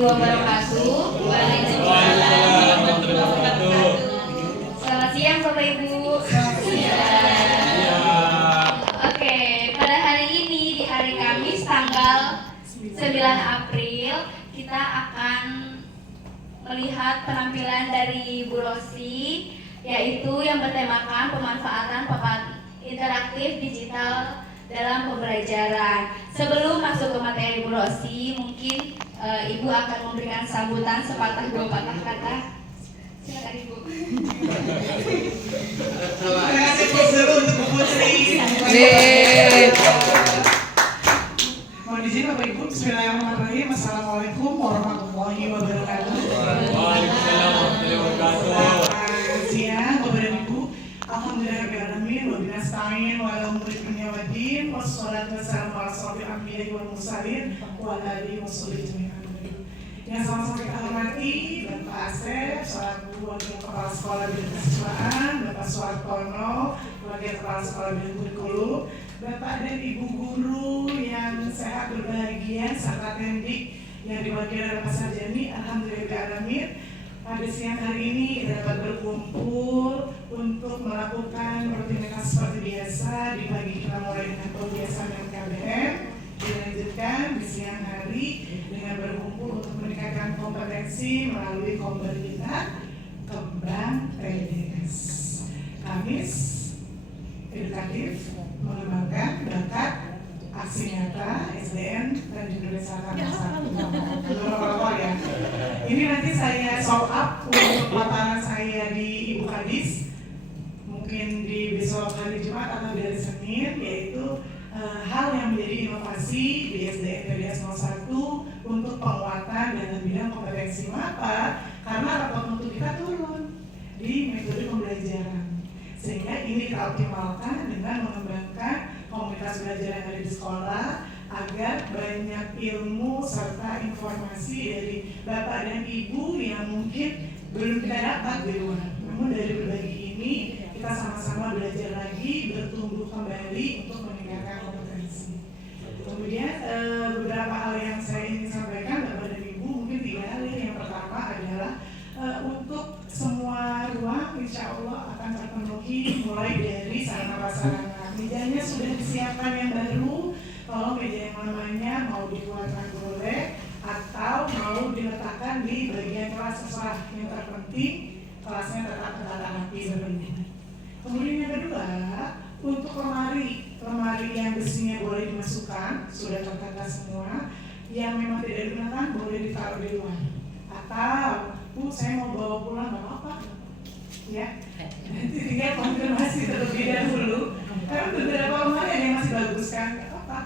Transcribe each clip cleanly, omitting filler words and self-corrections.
warahmatullahi wabarakatuh. Waalaikumsalam warahmatullahi wabarakatuh. Selamat siang Bapak Ibu. Selamat siang. Oke, pada hari ini di hari Kamis tanggal 9 April kita akan melihat penampilan dari Bu Rosi, yaitu yang bertemakan pemanfaatan papan interaktif digital dalam pembelajaran. Sebelum masuk ke materi Bu Rosi, mungkin Ibu akan memberikan sambutan sepatah dua patah kata. Silakan Ibu. Terima kasih dulu untuk Bu Putri. Mohon izin Bapak Ibu, Bismillahirrahmanirrahim. Assalamualaikum warahmatullahi wabarakatuh. Waalaikumsalam warahmatullahi wabarakatuh. Selamat siang Bapak dan Ibu. Alhamdulillahirrahmanirrahim. Wabillahi nasta'in wa ala umuri dunya waddin. Wassalatu wassalamu ala asyrofil anbiya'i wal mursalin wa ala alihi washabihi ajma'in. Yang sama-sama kita hormati Bapak Asep selaku Wakil Kepala Sekolah Bidang Kesiswaan, Bapak Suartono, Wakil Kepala Sekolah Bidang Kurikulum, Bapak dan Ibu guru yang sehat berbahagia, serta tendik yang diwakili oleh Pak Sarjani. Alhamdulillahirrahmanirrahim. Pada siang hari ini kita dapat berkumpul untuk melakukan rutinitas seperti biasa. Di pagi kita mulai dengan kebiasaan dan KBM, dilanjutkan di siang hari dengan berkumpul untuk meningkatkan kompetensi melalui komber kita Kembang PDS. Kamis edukatif mengembangkan bakat aksi nyata SDN dan Indonesia ya. Ini nanti saya show up untuk paparan saya di Ibu Kadis, mungkin di besok hari Jumat atau di hari Senin, yaitu hal yang menjadi inovasi di SDN PDS 01 untuk penguatan dalam bidang kompetensi. Mengapa? Karena rapot mutu kita turun di metode pembelajaran, sehingga ini kita optimalkan dengan mengembangkan komunitas belajar yang ada di sekolah agar banyak ilmu serta informasi dari Bapak dan Ibu yang mungkin belum kita dapat di luar. Namun dari berbagi ini kita sama-sama belajar lagi, bertumbuh kembali untuk meningkatkan kompetensi. Kemudian beberapa hal yang saya ingin sampaikan Bapak dan Ibu, mungkin 3 hal. Yang pertama adalah untuk semua ruang insya Allah akan terpenuhi, mulai dari sarana prasarana. Mejanya sudah disiapkan yang baru. Kalau meja yang namanya mau dikeluarkan boleh, atau mau diletakkan di bagian kelas sesuai. Yang terpenting kelasnya tetap tertata rapi seperti ini. Kemudian yang kedua, untuk lemari yang besinya boleh dimasukkan, sudah tertata semua. Yang memang tidak digunakan boleh ditaruh di luar. Atau Bu, saya mau bawa pulang, nggak apa-apa ya, nanti tinggal konfirmasi terlebih dahulu. Karena beberapa lemari ada yang masih bagus kan, nggak apa-apa.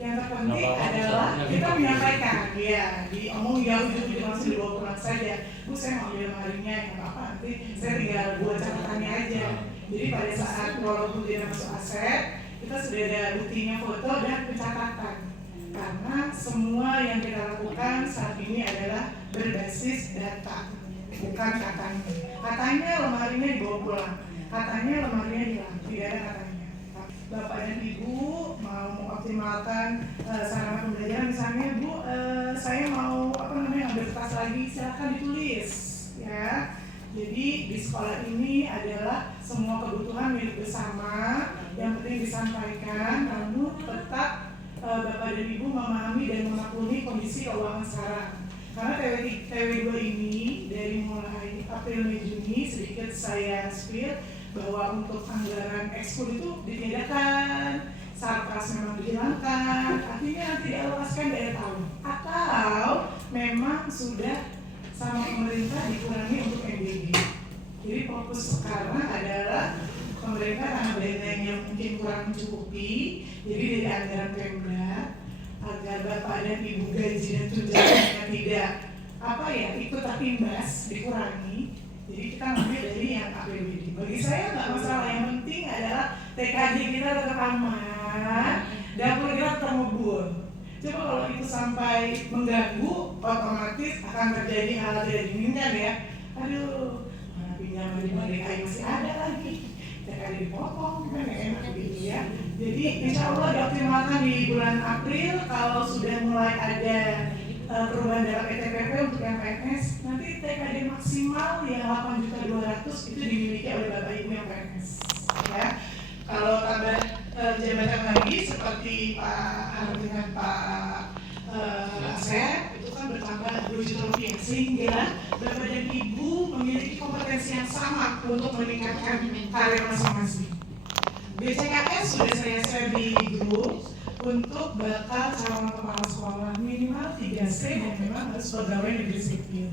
Yang terpenting adalah kita menyampaikan, ya diomong ya ujung-ujung langsung dibawa pulang saja. Bu, saya mau ambil lemarinya, nggak apa-apa, nanti saya tinggal buat catatannya aja. Jadi pada saat walaupun tidak masuk aset, kita sudah ada buktinya foto dan pencatatan. Karena semua yang kita lakukan saat ini adalah berbasis data, bukan katanya. Katanya lemarinya dibawa pulang, katanya lemarinya hilang, tidak ada katanya. Bapak dan Ibu mau mengoptimalkan sarana pembelajaran, misalnya Bu, saya mau ambil kertas lagi, silakan ditulis ya. Jadi di sekolah ini adalah semua kebutuhan milik bersama, yang penting disampaikan, namun tetap Bapak dan Ibu memahami dan memaklumi kondisi keuangan sekarang. Karena TW2 ini dari mulai April Mei Juni sedikit saya spill bahwa untuk anggaran ekskul itu ditiadakan, sarkas memang dihilangkan, artinya nanti dialokasikan dari tahun, atau memang sudah sama pemerintah dikurangi untuk MBG. Jadi fokus sekarang adalah pemerintah karena dana yang mungkin kurang mencukupi, jadi dari anggaran Pemda agar Bapak dan Ibu gaji dan tunjangannya tidak ikut terimbas, dikurangi. Jadi kita ngambil dari yang APBD. Bagi saya nggak masalah, yang penting adalah TKJ kita tetap aman, dapur kita tetap ngebul. Coba kalau itu sampai mengganggu, otomatis akan terjadi hal tidak diinginkan ya. Aduh, mana pinjaman di mereka masih ada lagi. TKJ dipotong, kan enak gitu ya. Jadi insya Allah dioptimalkan di bulan April. Kalau sudah mulai ada perubahan dalam ETPP yang PNS, nanti TKD maksimal yang 8.200.000 itu dimiliki oleh Bapak Ibu yang PNS. Ya, kalau tambah jabatan lagi seperti Pak Harun dengan Pak Asep itu kan bertambah 2 juta rupiah, sehingga Bapak dan Ibu memiliki kompetensi yang sama untuk meningkatkan karir masing-masing. BCKS sudah saya share di grup untuk bakal calon kepala sekolah minimal 3C dan memang harus pegawai negeri sipil.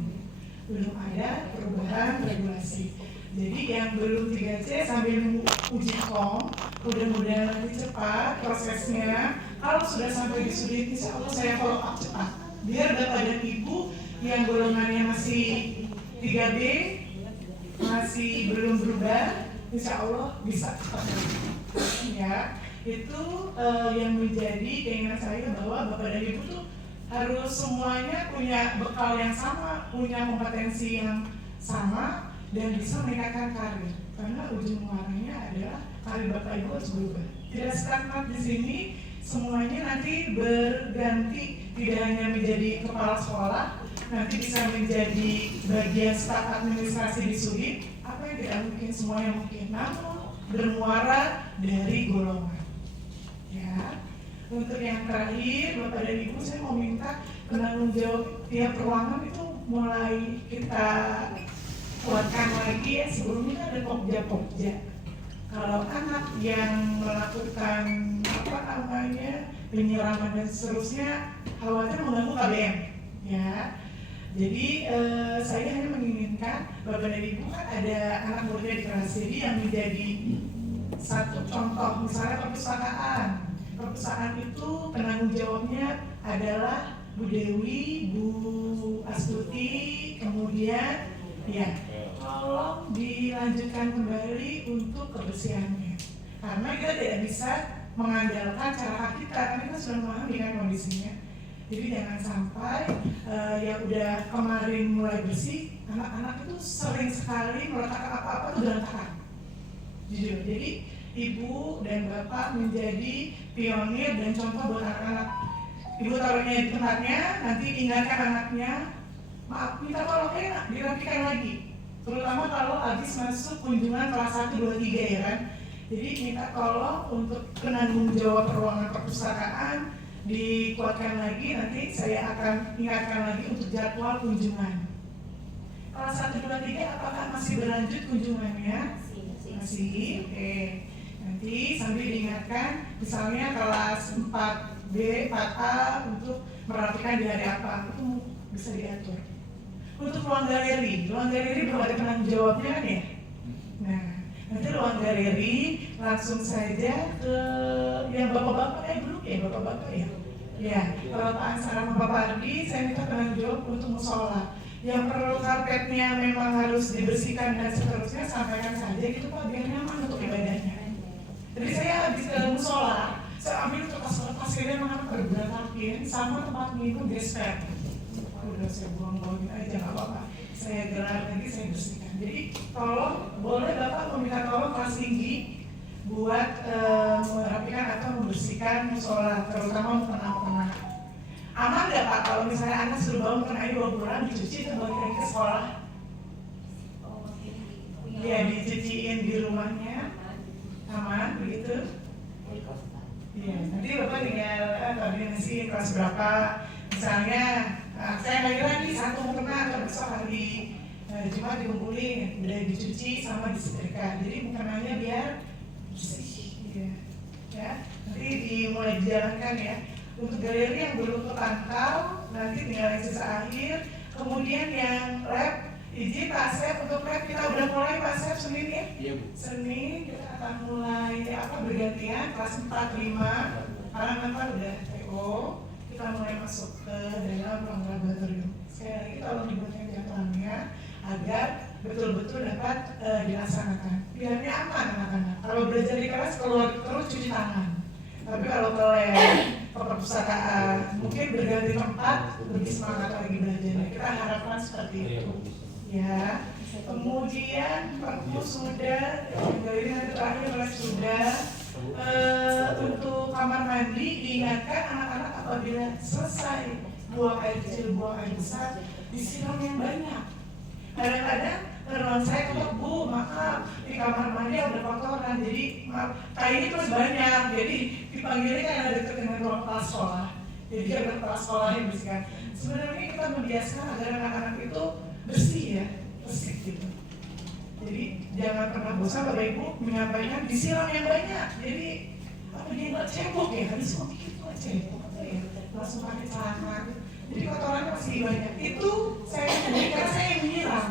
Belum ada perubahan regulasi. Jadi yang belum 3C sambil nunggu uji kom, mudah-mudahan nanti cepat prosesnya. Kalau sudah sampai di sudut, insya Allah saya follow up cepat. Biar Bapak dan Ibu yang golongannya masih 3B, masih belum berubah, insya Allah bisa cepat. Ya, itu yang menjadi keinginan saya bahwa Bapak dan Ibu tuh harus semuanya punya bekal yang sama, punya kompetensi yang sama, dan bisa meningkatkan karir. Karena ujung muaranya adalah karir Bapak Ibu harus berubah. Tidak stagnan di sini, semuanya nanti berganti, tidak hanya menjadi kepala sekolah, nanti bisa menjadi bagian staf administrasi di Sudin. Apa yang tidak mungkin, semuanya mungkin, namun bermuara dari golongan. Ya, untuk yang terakhir, Bapak dan Ibu, saya mau minta penanggung jawab tiap ruangan itu mulai kita kuatkan lagi ya. Sebelumnya ada pokja-pokja. Kalau anak yang melakukan penyiraman dan seterusnya, khawatir mengganggu KBM. Ya, jadi saya hanya menginginkan Bapak dan Ibu kan ada anak muridnya di kelas, jadi yang menjadi satu contoh misalnya perpustakaan. Perpustakaan itu penanggung jawabnya adalah Bu Dewi, Bu Astuti, kemudian ya tolong dilanjutkan kembali untuk kebersihannya. Karena kita tidak bisa mengandalkan cara kita, karena kita sudah memahami kan kondisinya. Jadi jangan sampai yang udah kemarin mulai bersih, anak-anak itu sering sekali meletakkan apa-apa itu berantakan. Jujur, jadi Ibu dan Bapak menjadi pionir dan contoh buat anak-anak. Ibu taruhnya di tempatnya, nanti ingatkan anaknya, maaf, minta tolongnya dirapikan lagi. Terutama kalau habis masuk kunjungan kelas 1, 2, 3 ya kan. Jadi minta tolong untuk penanggung jawab ruangan perpustakaan dikuatkan lagi, nanti saya akan ingatkan lagi untuk jadwal kunjungan. Kelas 1, 2, 3 apakah masih berlanjut kunjungannya? Masih, oke. Nanti sambil diingatkan, misalnya kelas 4B, 4A untuk merapikan di hari apa, itu bisa diatur. Untuk ruang galeri belum ada penanggung jawabnya kan ya? Nah, nanti ruang galeri langsung saja ke yang bapak-bapak, belum ya bapak-bapak ya? Ya, kalau Pak Ansar sama Bapak Ardi, saya minta penanggung jawab untuk musola. Yang perlu karpetnya memang harus dibersihkan dan seterusnya, sampaikan saja gitu Pak, biar nyaman untuk ibadahnya. Jadi saya habis ke musola, saya ambil kertas-kertas kira memang berantakin sama tempat minum gesper. Udah saya buang-buangin aja, nggak apa-apa. Saya gelar lagi, saya bersihkan. Jadi tolong, boleh Bapak meminta tolong kelas tinggi buat merapikan atau membersihkan musola, terutama untuk anak-anak. Aman nggak Pak kalau misalnya anak suruh bangun kena air 2 bulan, dicuci dan balik lagi ke sekolah? Ya, dicuciin di rumahnya, aman begitu? Iya, nanti Bapak tinggal koordinasi kelas berapa, misalnya saya lahiran nih 1 mau kena, atau besok hari Jumat dikumpulin, udah dicuci sama disetrika, jadi mukenanya biar bersih, ya. Nanti dimulai dijalankan ya. Untuk galeri yang belum terpantau, nanti tinggal yang sisa akhir. Kemudian yang lab, izin Pak Asep untuk lab kita udah mulai Pak Asep Senin ya? Iya Bu. Senin kita akan mulai bergantian kelas 4, 5. Karena memang udah TO, kita mulai masuk ke dalam ruang laboratorium. Sekali lagi tolong dibuatkan jadwalnya agar betul-betul dapat dilaksanakan. Biarnya aman anak-anak. Kalau belajar di kelas keluar terus cuci tangan. Tapi kalau ke lab, ke perpustakaan, mungkin berganti tempat lebih semangat lagi belajarnya. Kita harapkan seperti itu. Ya. Kemudian perpu sudah, dari nanti terakhir lab sudah. Untuk kamar mandi diingatkan anak-anak apabila selesai buang air kecil, buang air besar, disiram yang banyak. Kadang-kadang teman saya ketok, Bu, maaf, di kamar mandi ada kotoran, jadi maaf, kainnya terus banyak, jadi dipanggilnya kan ada dekat dengan ruang kelas sekolah, jadi ada kelas sekolah yang bersihkan. Sebenarnya kita membiasakan agar anak-anak itu bersih ya, bersih gitu. Jadi jangan pernah bosan Bapak Ibu menyampaikan disiram yang banyak. Jadi apa dia nggak cebok ya? Habis mau pikir nggak cebok apa ya? Langsung pakai celana. Jadi kotorannya masih banyak. Itu saya sendiri karena saya yang menyiram.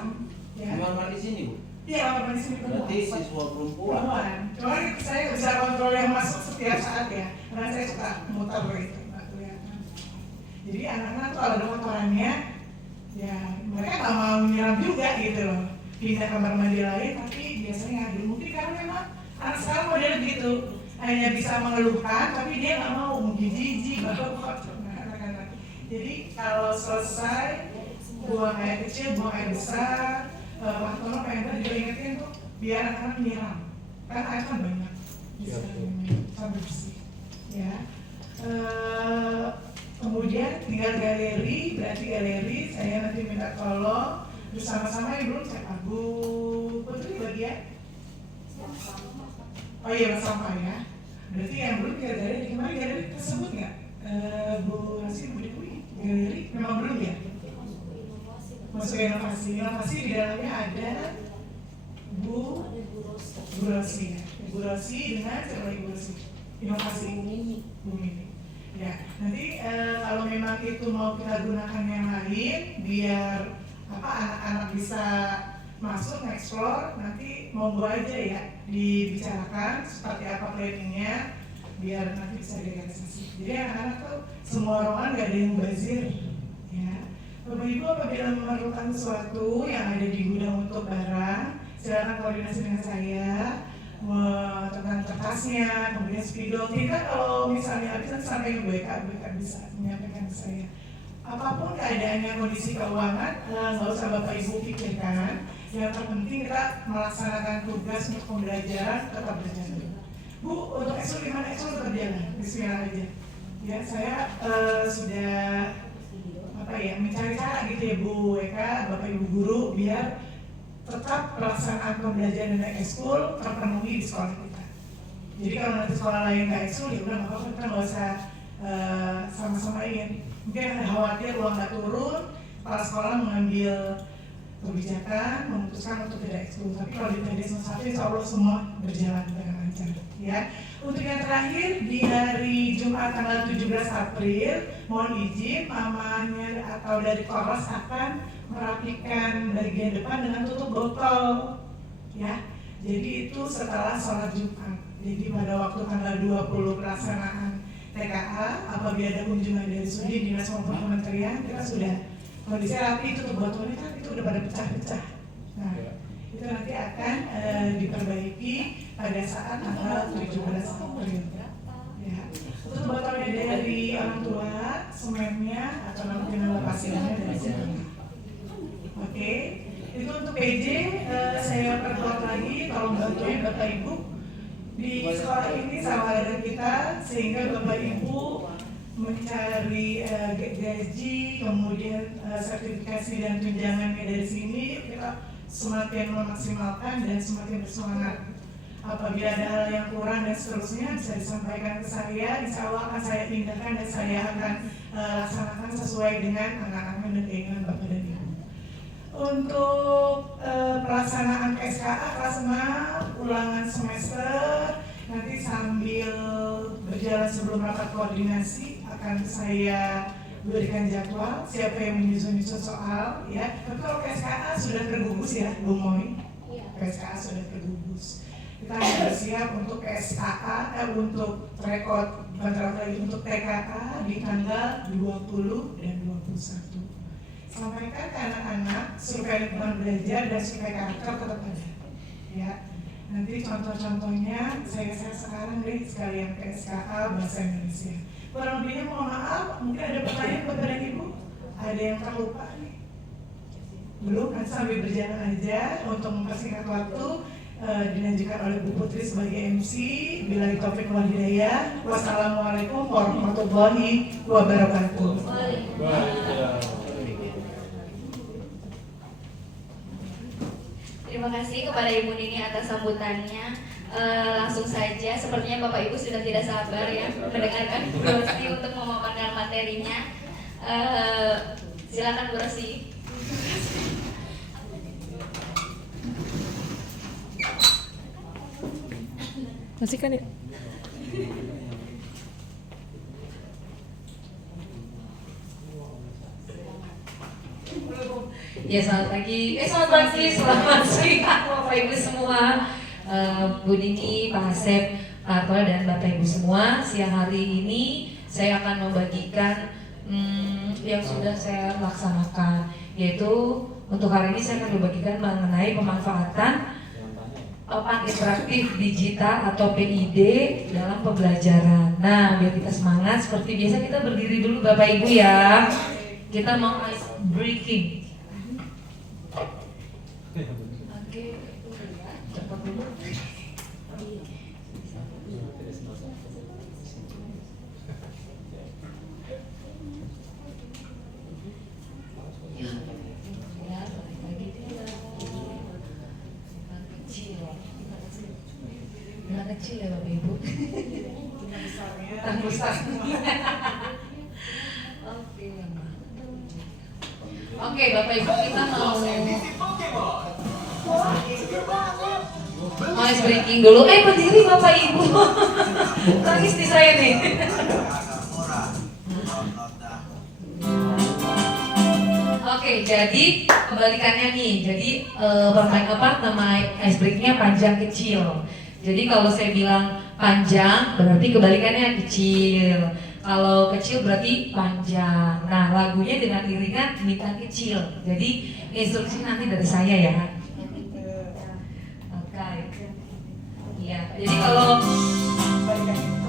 Ya. Kamar mandi sini, Bu? Iya, kamar mandi sini perempuan. Berarti siswa perempuan. Cuman saya nggak bisa kontrol yang masuk setiap saat ya. Karena saya suka muter gitu. Jadi anak-anak tuh kalau ada kotorannya, ya mereka nggak mau menyiram juga gitu loh. Pindah kamar mandi lain, tapi biasanya ngadu. Mungkin karena memang anak sekarang model gitu, hanya bisa mengeluhkan, tapi dia nggak mau mungkin jijik, bapak anak-anak. Jadi kalau selesai buang air kecil, buang air besar, Pak Tono pengen juga ingetin tuh biar anak-anak menyiram, kan air kan banyak, bisa sampai bersih. Ya. Kemudian tinggal galeri, berarti galeri saya nanti minta tolong bersama-sama yang belum cek Bu Putri bagian. Oh iya Mas sampah ya. Berarti yang belum tinggal galeri, kemarin galeri tersebut nggak? Bu Rasi, Bu Dewi, galeri memang belum ya? Masuk inovasi, inovasi di dalamnya ada Bu Rosi ya. Bu Rosi dengan siapa lagi Bu Rosi? Inovasi Bu Mimi. Ya, nanti kalau memang itu mau kita gunakan yang lain biar anak-anak bisa masuk, explore, nanti monggo aja ya dibicarakan seperti apa planningnya biar nanti bisa direalisasi. Jadi anak-anak tuh semua ruangan gak ada yang bazir ya. Bapak Ibu apabila memerlukan sesuatu yang ada di gudang untuk barang, silakan koordinasi dengan saya tentang kertasnya, kemudian spidol. Kita kalau misalnya habis nanti sampai ke BK bisa menyampaikan ke saya. Apapun keadaannya, kondisi keuangan, nggak usah Bapak Ibu pikirkan. Yang terpenting kita melaksanakan tugas untuk pembelajaran tetap berjalan. Bu, untuk ekskul gimana? Ekskul tetap jalan, bismillah aja. Ya, saya sudah mencari cara gitu ya Bu Eka, Bapak Ibu guru biar tetap pelaksanaan pembelajaran dan ekskul terpenuhi di sekolah kita. Jadi kalau nanti sekolah lain nggak ekskul ya udah nggak apa-apa, kita nggak usah sama-samain. Mungkin ada khawatir uang nggak turun, kepala sekolah mengambil kebijakan memutuskan untuk tidak ekskul. Tapi kalau di PD 1 insya Allah semua berjalan dengan lancar. Ya. Untuk yang terakhir di hari Jumat tanggal 17 April, mohon izin mamanya atau dari Koros akan merapikan bagian depan dengan tutup botol. Ya. Jadi itu setelah sholat Jumat. Jadi pada waktu tanggal 20 pelaksanaan TKA, apabila ada kunjungan dari Sudin, Dinas maupun Kementerian, kita sudah kondisi rapi, tutup botolnya kan itu udah pada pecah-pecah. Nah, itu nanti akan diperbaiki pada saat tanggal 17 April. Ya. Tutup botolnya dari orang tua, semennya atau nanti pasirnya dari sini. Oke, itu untuk PJ saya perkuat lagi, tolong bantuin Bapak Ibu di sekolah ini sama ada kita sehingga Bapak Ibu mencari gaji, kemudian sertifikasi dan tunjangannya dari sini kita semakin memaksimalkan dan semakin bersemangat. Apabila ada hal yang kurang dan seterusnya bisa disampaikan ke saya, insya Allah akan saya tindakan dan saya akan laksanakan sesuai dengan anak-anak dan keinginan Bapak dan Ibu. Untuk pelaksanaan PSKA kelas 6 ulangan semester nanti sambil berjalan sebelum rapat koordinasi akan saya berikan jadwal siapa yang menyusun soal ya. Tapi kalau PSKA sudah tergugus ya Bu Moy, PSKA sudah tergugus. Kita akan bersiap untuk PSKA untuk rekod lagi untuk TKA di tanggal 20 dan 21. Sampaikan ke anak-anak supaya lingkungan belajar dan supaya karakter tetap ada. Ya, nanti contoh-contohnya saya sekarang deh sekalian PSKA bahasa Indonesia. Kurang lebihnya mohon maaf, mungkin ada pertanyaan buat Bapak Ibu. Ada yang terlupa nih? Belum, nanti sambil berjalan aja untuk mempersingkat waktu. Dilanjutkan oleh Bu Putri sebagai MC. Billahi taufiq wal hidayah. Wassalamualaikum warahmatullahi wabarakatuh. Waalaikumsalam. Terima kasih kepada Ibu Nini atas sambutannya. Langsung saja, sepertinya Bapak Ibu sudah tidak sabar ya mendengarkan Bu Rosi untuk memaparkan materinya. Silakan Bu Rosi. Masih kan ya? Ya selamat pagi, selamat siang Bapak Ibu semua, Bu Nini, Pak Asep, Pak Arto, dan Bapak Ibu semua. Siang hari ini saya akan membagikan yang sudah saya laksanakan, yaitu untuk hari ini saya akan membagikan mengenai pemanfaatan papan interaktif digital atau PID dalam pembelajaran. Nah, biar kita semangat, seperti biasa kita berdiri dulu Bapak Ibu ya. Kita mau ice breaking. Oke, cepat dulu. Kecil ya Bapak Ibu. Besar. Oke Bapak Ibu, kita mau ice breaking dulu. Berdiri Bapak Ibu. Tangis di saya nih. Oke, jadi kebalikannya nih. Jadi nama ice breakingnya panjang kecil. Jadi kalau saya bilang panjang berarti kebalikannya kecil. Kalau kecil berarti panjang. Nah, lagunya dengan iringan demikian kecil. Jadi instruksi nanti dari saya ya. Oke. Iya. Jadi kalau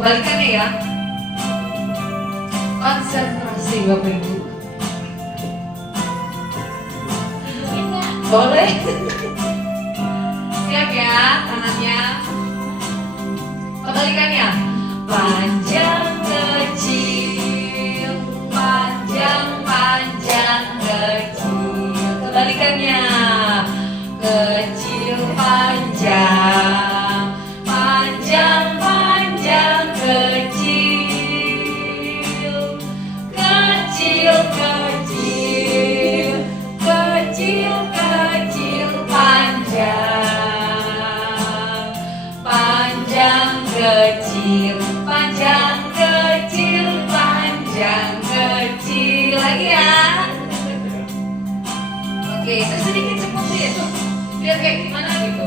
kebalikannya ya. Konsentrasi Bapak Ibu. Boleh? Siap ya tangannya. Kebalikannya panjang kecil, panjang kecil. Kebalikannya kecil panjang, panjang kecil, kecil panjang kecil lagi ya. Oke, sedikit cepetin biar kayak gimana gitu.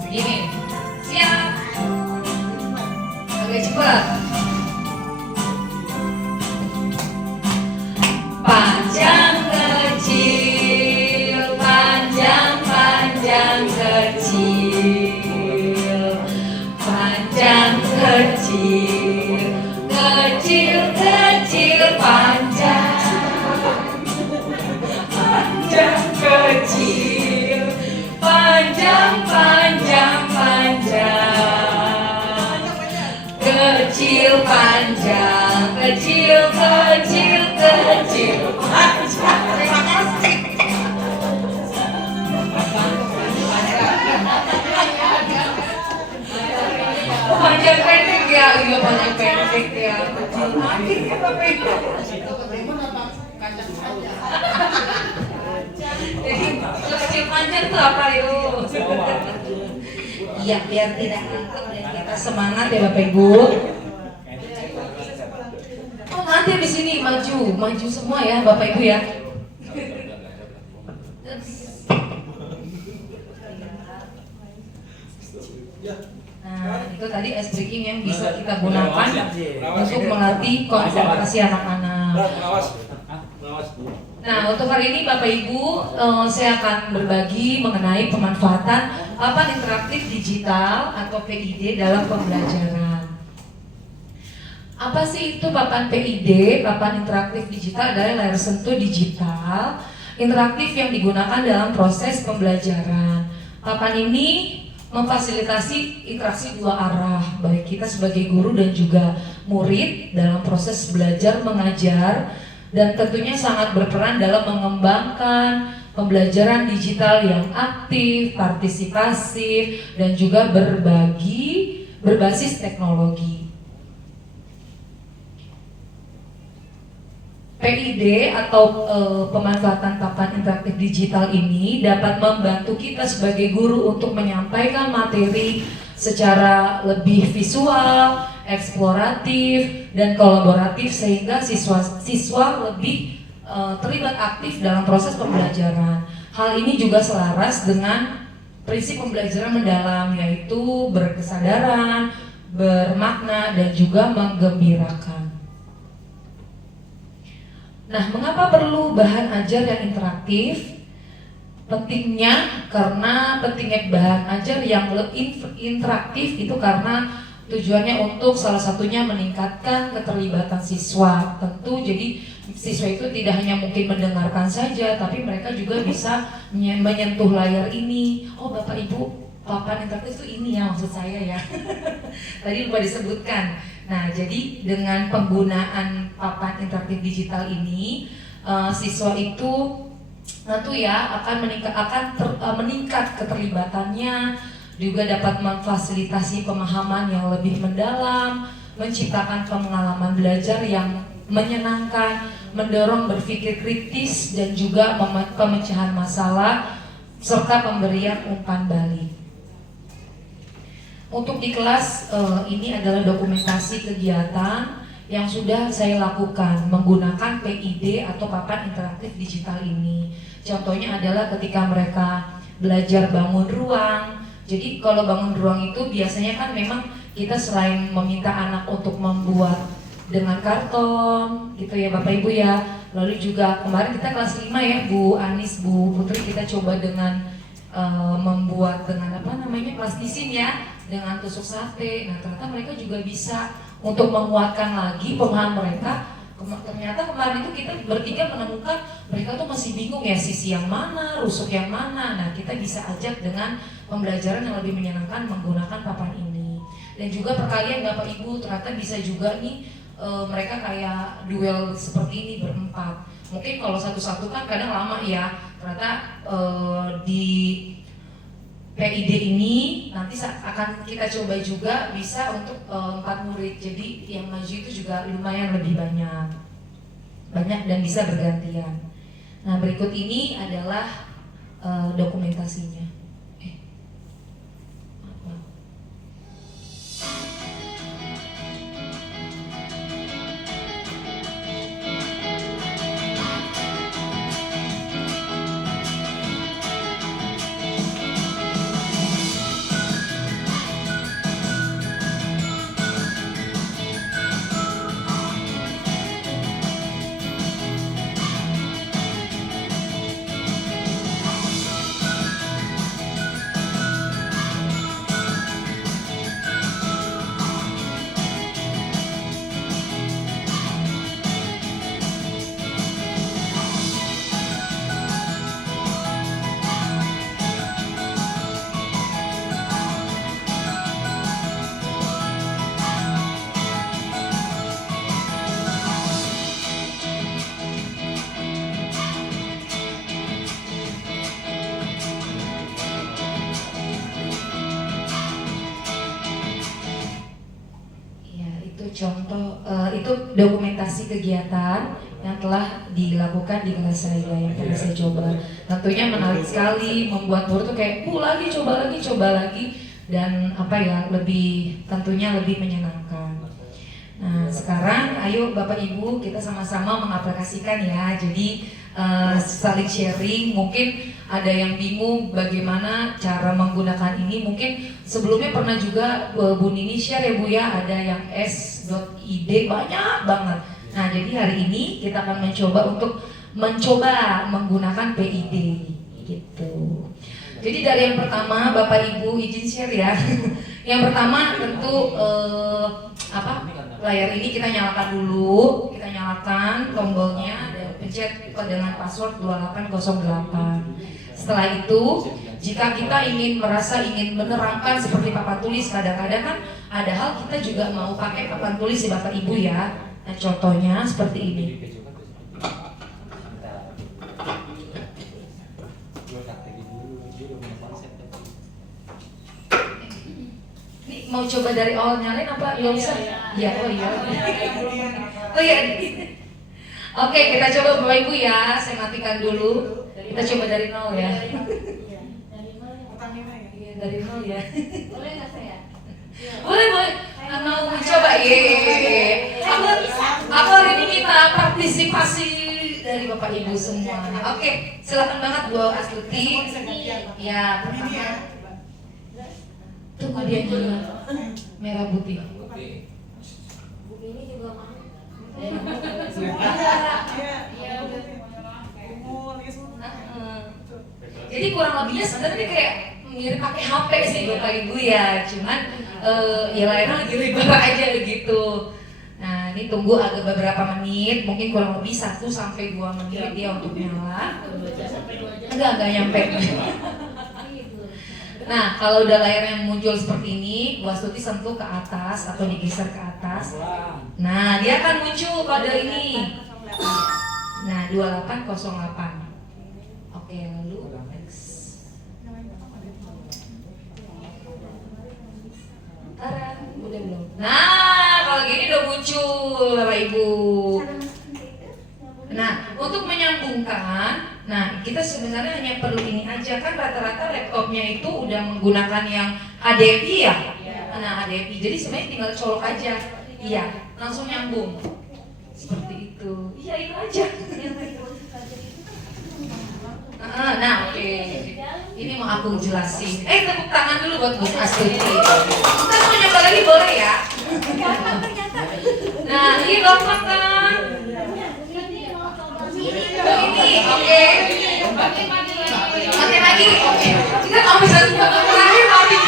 Segini, siap. Agak cepat. Panjang kecil, panjang kecil, panjang kecil, kecil panjang, panjang kecil, panjang kecil panjang, kecil panjang. Terima kasih. Panjang pendek ya, iya panjang pendek ya. Kecil makin ya Bapak Ibu. Jadi kecil panjang tuh apa yuk? Iya biar tidak ngantuk dan kita semangat ya Bapak Ibu. Oh nanti di sini maju semua ya Bapak Ibu ya. Nah, itu tadi ice breaking yang bisa kita gunakan untuk melatih konsentrasi anak-anak. Nah, untuk hari ini Bapak Ibu, saya akan berbagi mengenai pemanfaatan papan interaktif digital atau PID dalam pembelajaran. Apa sih itu papan PID? Papan interaktif digital adalah layar sentuh digital interaktif yang digunakan dalam proses pembelajaran. Papan ini memfasilitasi interaksi dua arah, baik kita sebagai guru dan juga murid dalam proses belajar mengajar dan tentunya sangat berperan dalam mengembangkan pembelajaran digital yang aktif, partisipasif, dan juga berbasis teknologi. PID atau pemanfaatan papan interaktif digital ini dapat membantu kita sebagai guru untuk menyampaikan materi secara lebih visual, eksploratif, dan kolaboratif sehingga siswa lebih terlibat aktif dalam proses pembelajaran. Hal ini juga selaras dengan prinsip pembelajaran mendalam, yaitu berkesadaran, bermakna, dan juga menggembirakan. Nah, mengapa perlu bahan ajar yang interaktif? Pentingnya bahan ajar yang interaktif itu karena tujuannya untuk salah satunya meningkatkan keterlibatan siswa. Tentu jadi siswa itu tidak hanya mungkin mendengarkan saja, tapi mereka juga bisa menyentuh layar ini. Oh, Bapak Ibu, papan interaktif itu ini ya maksud saya ya. Tadi lupa disebutkan. Nah, jadi dengan penggunaan papan interaktif digital ini, siswa itu tentu ya akan meningkat keterlibatannya, juga dapat memfasilitasi pemahaman yang lebih mendalam, menciptakan pengalaman belajar yang menyenangkan, mendorong berpikir kritis dan juga pemecahan masalah serta pemberian umpan balik. Untuk di kelas ini adalah dokumentasi kegiatan yang sudah saya lakukan menggunakan PID atau papan interaktif digital ini. Contohnya adalah ketika mereka belajar bangun ruang. Jadi kalau bangun ruang itu biasanya kan memang kita selain meminta anak untuk membuat dengan karton gitu ya Bapak Ibu ya. Lalu juga kemarin kita kelas 5 ya Bu Anis, Bu Putri, kita coba dengan membuat dengan plastisin ya, dengan tusuk sate. Nah, ternyata mereka juga bisa untuk menguatkan lagi pemahaman mereka. Ternyata kemarin itu kita bertiga menemukan mereka tuh masih bingung ya sisi yang mana, rusuk yang mana. Nah, kita bisa ajak dengan pembelajaran yang lebih menyenangkan menggunakan papan ini. Dan juga perkalian Bapak Ibu, ternyata bisa juga nih mereka kayak duel seperti ini berempat. Mungkin kalau satu-satu kan kadang lama ya. Ternyata di PID ini nanti akan kita coba juga bisa untuk 4 murid. Jadi yang maju itu juga lumayan lebih banyak dan bisa bergantian. Nah, berikut ini adalah dokumentasinya. Contoh itu dokumentasi kegiatan yang telah dilakukan di kelas saya yang pernah saya coba. Tentunya menarik sekali, membuat murid tuh kayak coba lagi dan tentunya lebih menyenangkan. Nah, sekarang ayo Bapak Ibu kita sama-sama mengaplikasikan ya. Jadi saling sharing, mungkin ada yang bingung bagaimana cara menggunakan ini. Mungkin sebelumnya pernah juga Bu Nini share ya Bu ya, ada yang s.id banyak banget. Nah, jadi hari ini kita akan mencoba menggunakan PID gitu. Jadi dari yang pertama Bapak Ibu izin share ya. Yang pertama tentu layar ini kita nyalakan dulu, kita nyalakan tombolnya dan pencet dengan password 2808. Setelah itu, jika kita ingin menerangkan seperti papan tulis, kadang-kadang kan ada hal kita juga mau pakai papan tulis ya Bapak Ibu ya. Nah, contohnya seperti ini. mau coba dari awal nyalain apa nggak usah? Iya, oh iya. Kemudian Oh iya. Oke, kita coba Bapak Ibu ya. Saya matikan dulu. Kita coba dari nol ya. Pertamina ya. Iya, dari nol ya. Boleh nggak saya? Boleh, boleh. Mau coba ye. Aku hari ini minta partisipasi dari Bapak Ibu semua. Oke, silakan banget Bu Astuti. Ya, pertama. Tunggu dia dulu. Merah putih. Jadi kurang lebihnya sebenarnya kayak mirip pakai HP sih Bapak Ibu ya, cuman ya layarnya lagi lebar aja gitu. Nah ini tunggu agak beberapa menit, mungkin kurang lebih 1 sampai 2 menit dia untuk nyala. Enggak nyampe. Nah kalau udah layarnya muncul seperti ini, Bu Astuti sentuh ke atas atau digeser ke atas. Nah dia akan muncul kode ini. Nah 2808. Oke lalu next. Taran, udah belum? Nah kalau gini udah muncul Bapak Ibu. Nah untuk menyambungkan, nah kita sebenarnya hanya perlu ini aja, kan rata-rata laptopnya itu udah menggunakan yang HDMI ya. Nah HDMI, jadi sebenarnya tinggal colok aja. Iya, langsung nyambung. Seperti itu. Iya itu aja. Nah oke. Ini mau aku jelasin. Tepuk tangan dulu buat Bu Astuti. Kita mau nyoba lagi boleh ya? Nah ini gampang kan? Ini oke. Mati lagi. Oke. Kita mau bisa satu terakhir mati.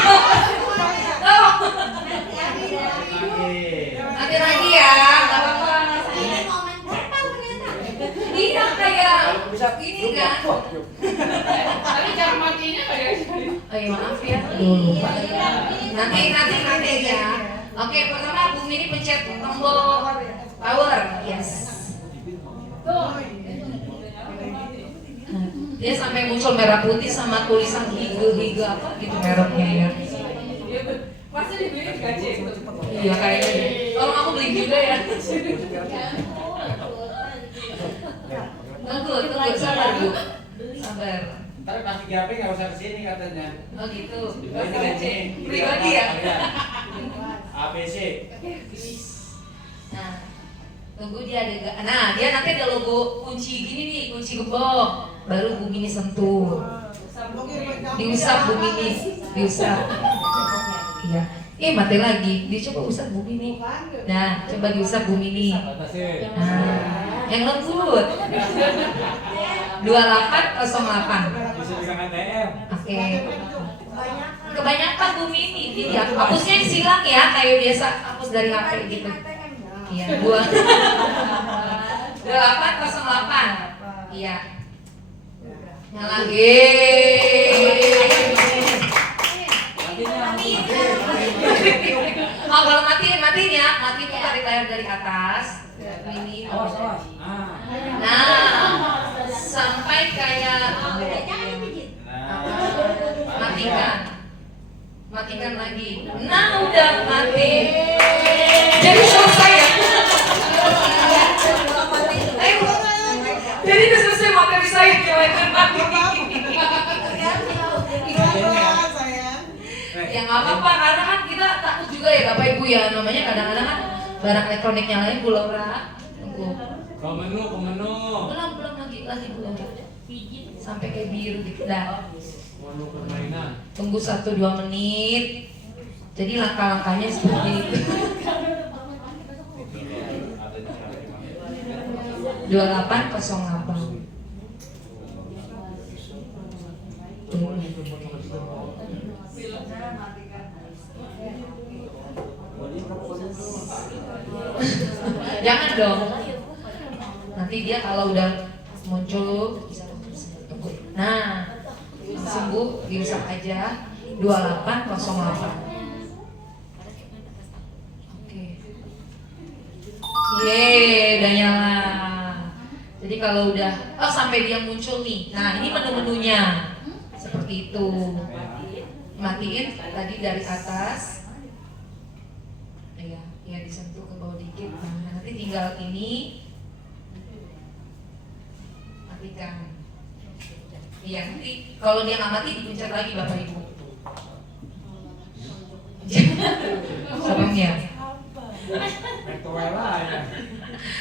Mati lagi ya. Gak apa-apa. Iya kayak ini kan. Tapi cara matinya kayak Oh iya maaf ya. Lupa. Nanti ya. Oke pertama Bu Mini pencet tombol power. Yes. Dia sampai muncul merah putih sama tulisan Hige apa gitu mereknya ya. pasti dibeli gaji. Iya kayaknya. Tolong aku beli juga ya. Tunggu, sabar Bu. Sabar. Ntar pas 3HP nggak usah kesini katanya. Oh gitu. Ini gaji. Pribadi ya. ABC. Nah, tunggu dia ada. Nah, dia nanti ada logo kunci gini nih, kunci gembok. Baru Bu Mini sentuh. Diusap Bu Mini, diusap. Iya. Mati lagi. Dia coba usap Bu Mini. Nah, coba diusap Bu Mini. Nah, yang lembut. 2808. Bisa pegang ATM. Oke. Kebanyakan Bu Mini. Iya, hapusnya yang silang ya, kayak biasa hapus dari HP gitu. Iya, 2808. Iya. Nyala. Oh, kalau matiin ya, matiin tuh tarik layar dari atas. Ini. Awas. Nah, sampai kayak matikan lagi. Nah, udah mati. Jadi selesai ya. Jadi udah selesai materi saya nyalakan mati. Ya nggak apa-apa karena kan kita takut juga ya Bapak Ibu ya, namanya kadang-kadang kan barang elektronik nyalain Bu Laura. Tunggu. Ke menu. Belum lagi Bu Laura. Sampai kayak biru gitu dah. Menu permainan. Tunggu 1-2 menit. Jadi langkah-langkahnya seperti itu. 2808. Jangan dong. Nanti dia kalau udah muncul bisa tunggu. Nah, sembuh diusap aja 2808. Oke. Udah nyala. Jadi kalau udah sampai dia muncul nih. Nah, ini menu-menunya. Seperti itu. Matiin tadi dari atas. Ya disentuh ke bawah dikit. Nah, nanti tinggal ini matikan. Iya, nanti kalau dia nggak mati dipencet lagi Bapak Ibu. Serem ya. Virtual ya.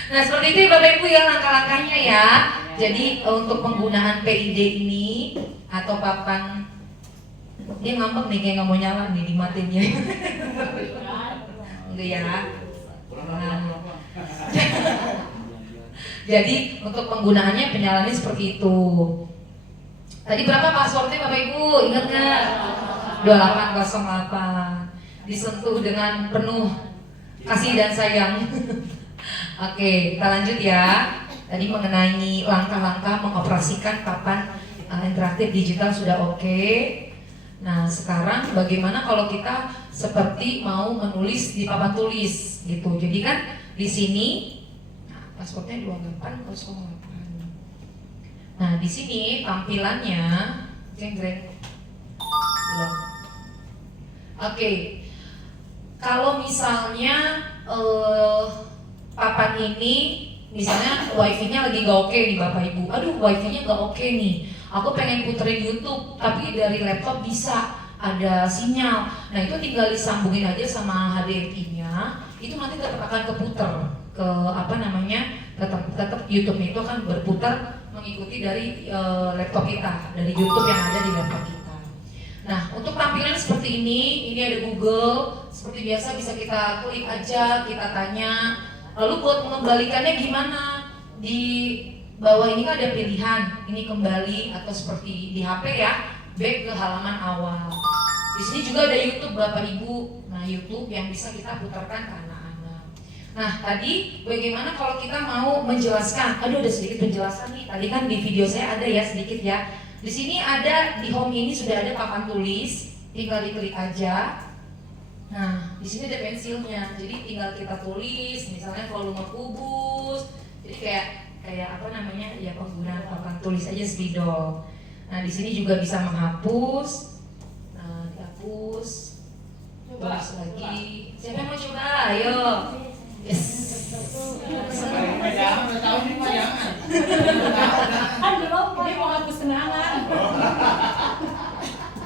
Nah seperti itu ya Bapak Ibu ya langkah-langkahnya ya. Jadi untuk penggunaan PID ini atau papan, dia ngambek nih kayak nggak mau nyala nih dimatinnya. Enggak ya. Nah. Jadi untuk penggunaannya penyalaannya seperti itu. Tadi berapa passwordnya Bapak Ibu? Ingat nggak? 2808. Disentuh dengan penuh kasih dan sayang. Oke, kita lanjut ya. Tadi mengenai langkah-langkah mengoperasikan papan interaktif digital sudah oke. Nah, sekarang bagaimana kalau kita seperti mau menulis di papan tulis gitu. Jadi kan di sini passwordnya 2808. Nah, di sini tampilannya jeng-jeng. Oke. Kalau misalnya papan ini misalnya wifi-nya lagi gak oke nih Bapak Ibu. Aduh, wifi-nya gak oke nih. Aku pengen puterin YouTube, tapi dari laptop bisa ada sinyal. Nah, itu tinggal disambungin aja sama HDMI-nya. Itu nanti tetap akan keputer ke tetap YouTube-nya itu akan berputar mengikuti dari laptop kita, dari YouTube yang ada di laptop kita. Nah, untuk tampilan seperti ini ada Google. Seperti biasa bisa kita klik aja, kita tanya. Lalu buat mengembalikannya gimana? Di bawah ini kan ada pilihan, ini kembali atau seperti di HP ya, back ke halaman awal. Di sini juga ada YouTube Bapak Ibu. Nah, YouTube yang bisa kita putarkan ke anak-anak. Nah, tadi bagaimana kalau kita mau menjelaskan? Aduh, ada sedikit penjelasan nih. Tadi kan di video saya ada ya sedikit ya. Di sini ada di home ini sudah ada papan tulis, tinggal diklik aja. Nah, di sini ada pensilnya, jadi tinggal kita tulis, misalnya volume kubus. Jadi kayak ya penggunaan papan tulis aja spidol. Nah, di sini juga bisa menghapus. Nah, dihapus. Tulis lagi. Siapa yang mau coba? Ayo. Yes. Jangan, udah tahu nih Pak, jangan. Kan belum, dia mau hapus kenangan.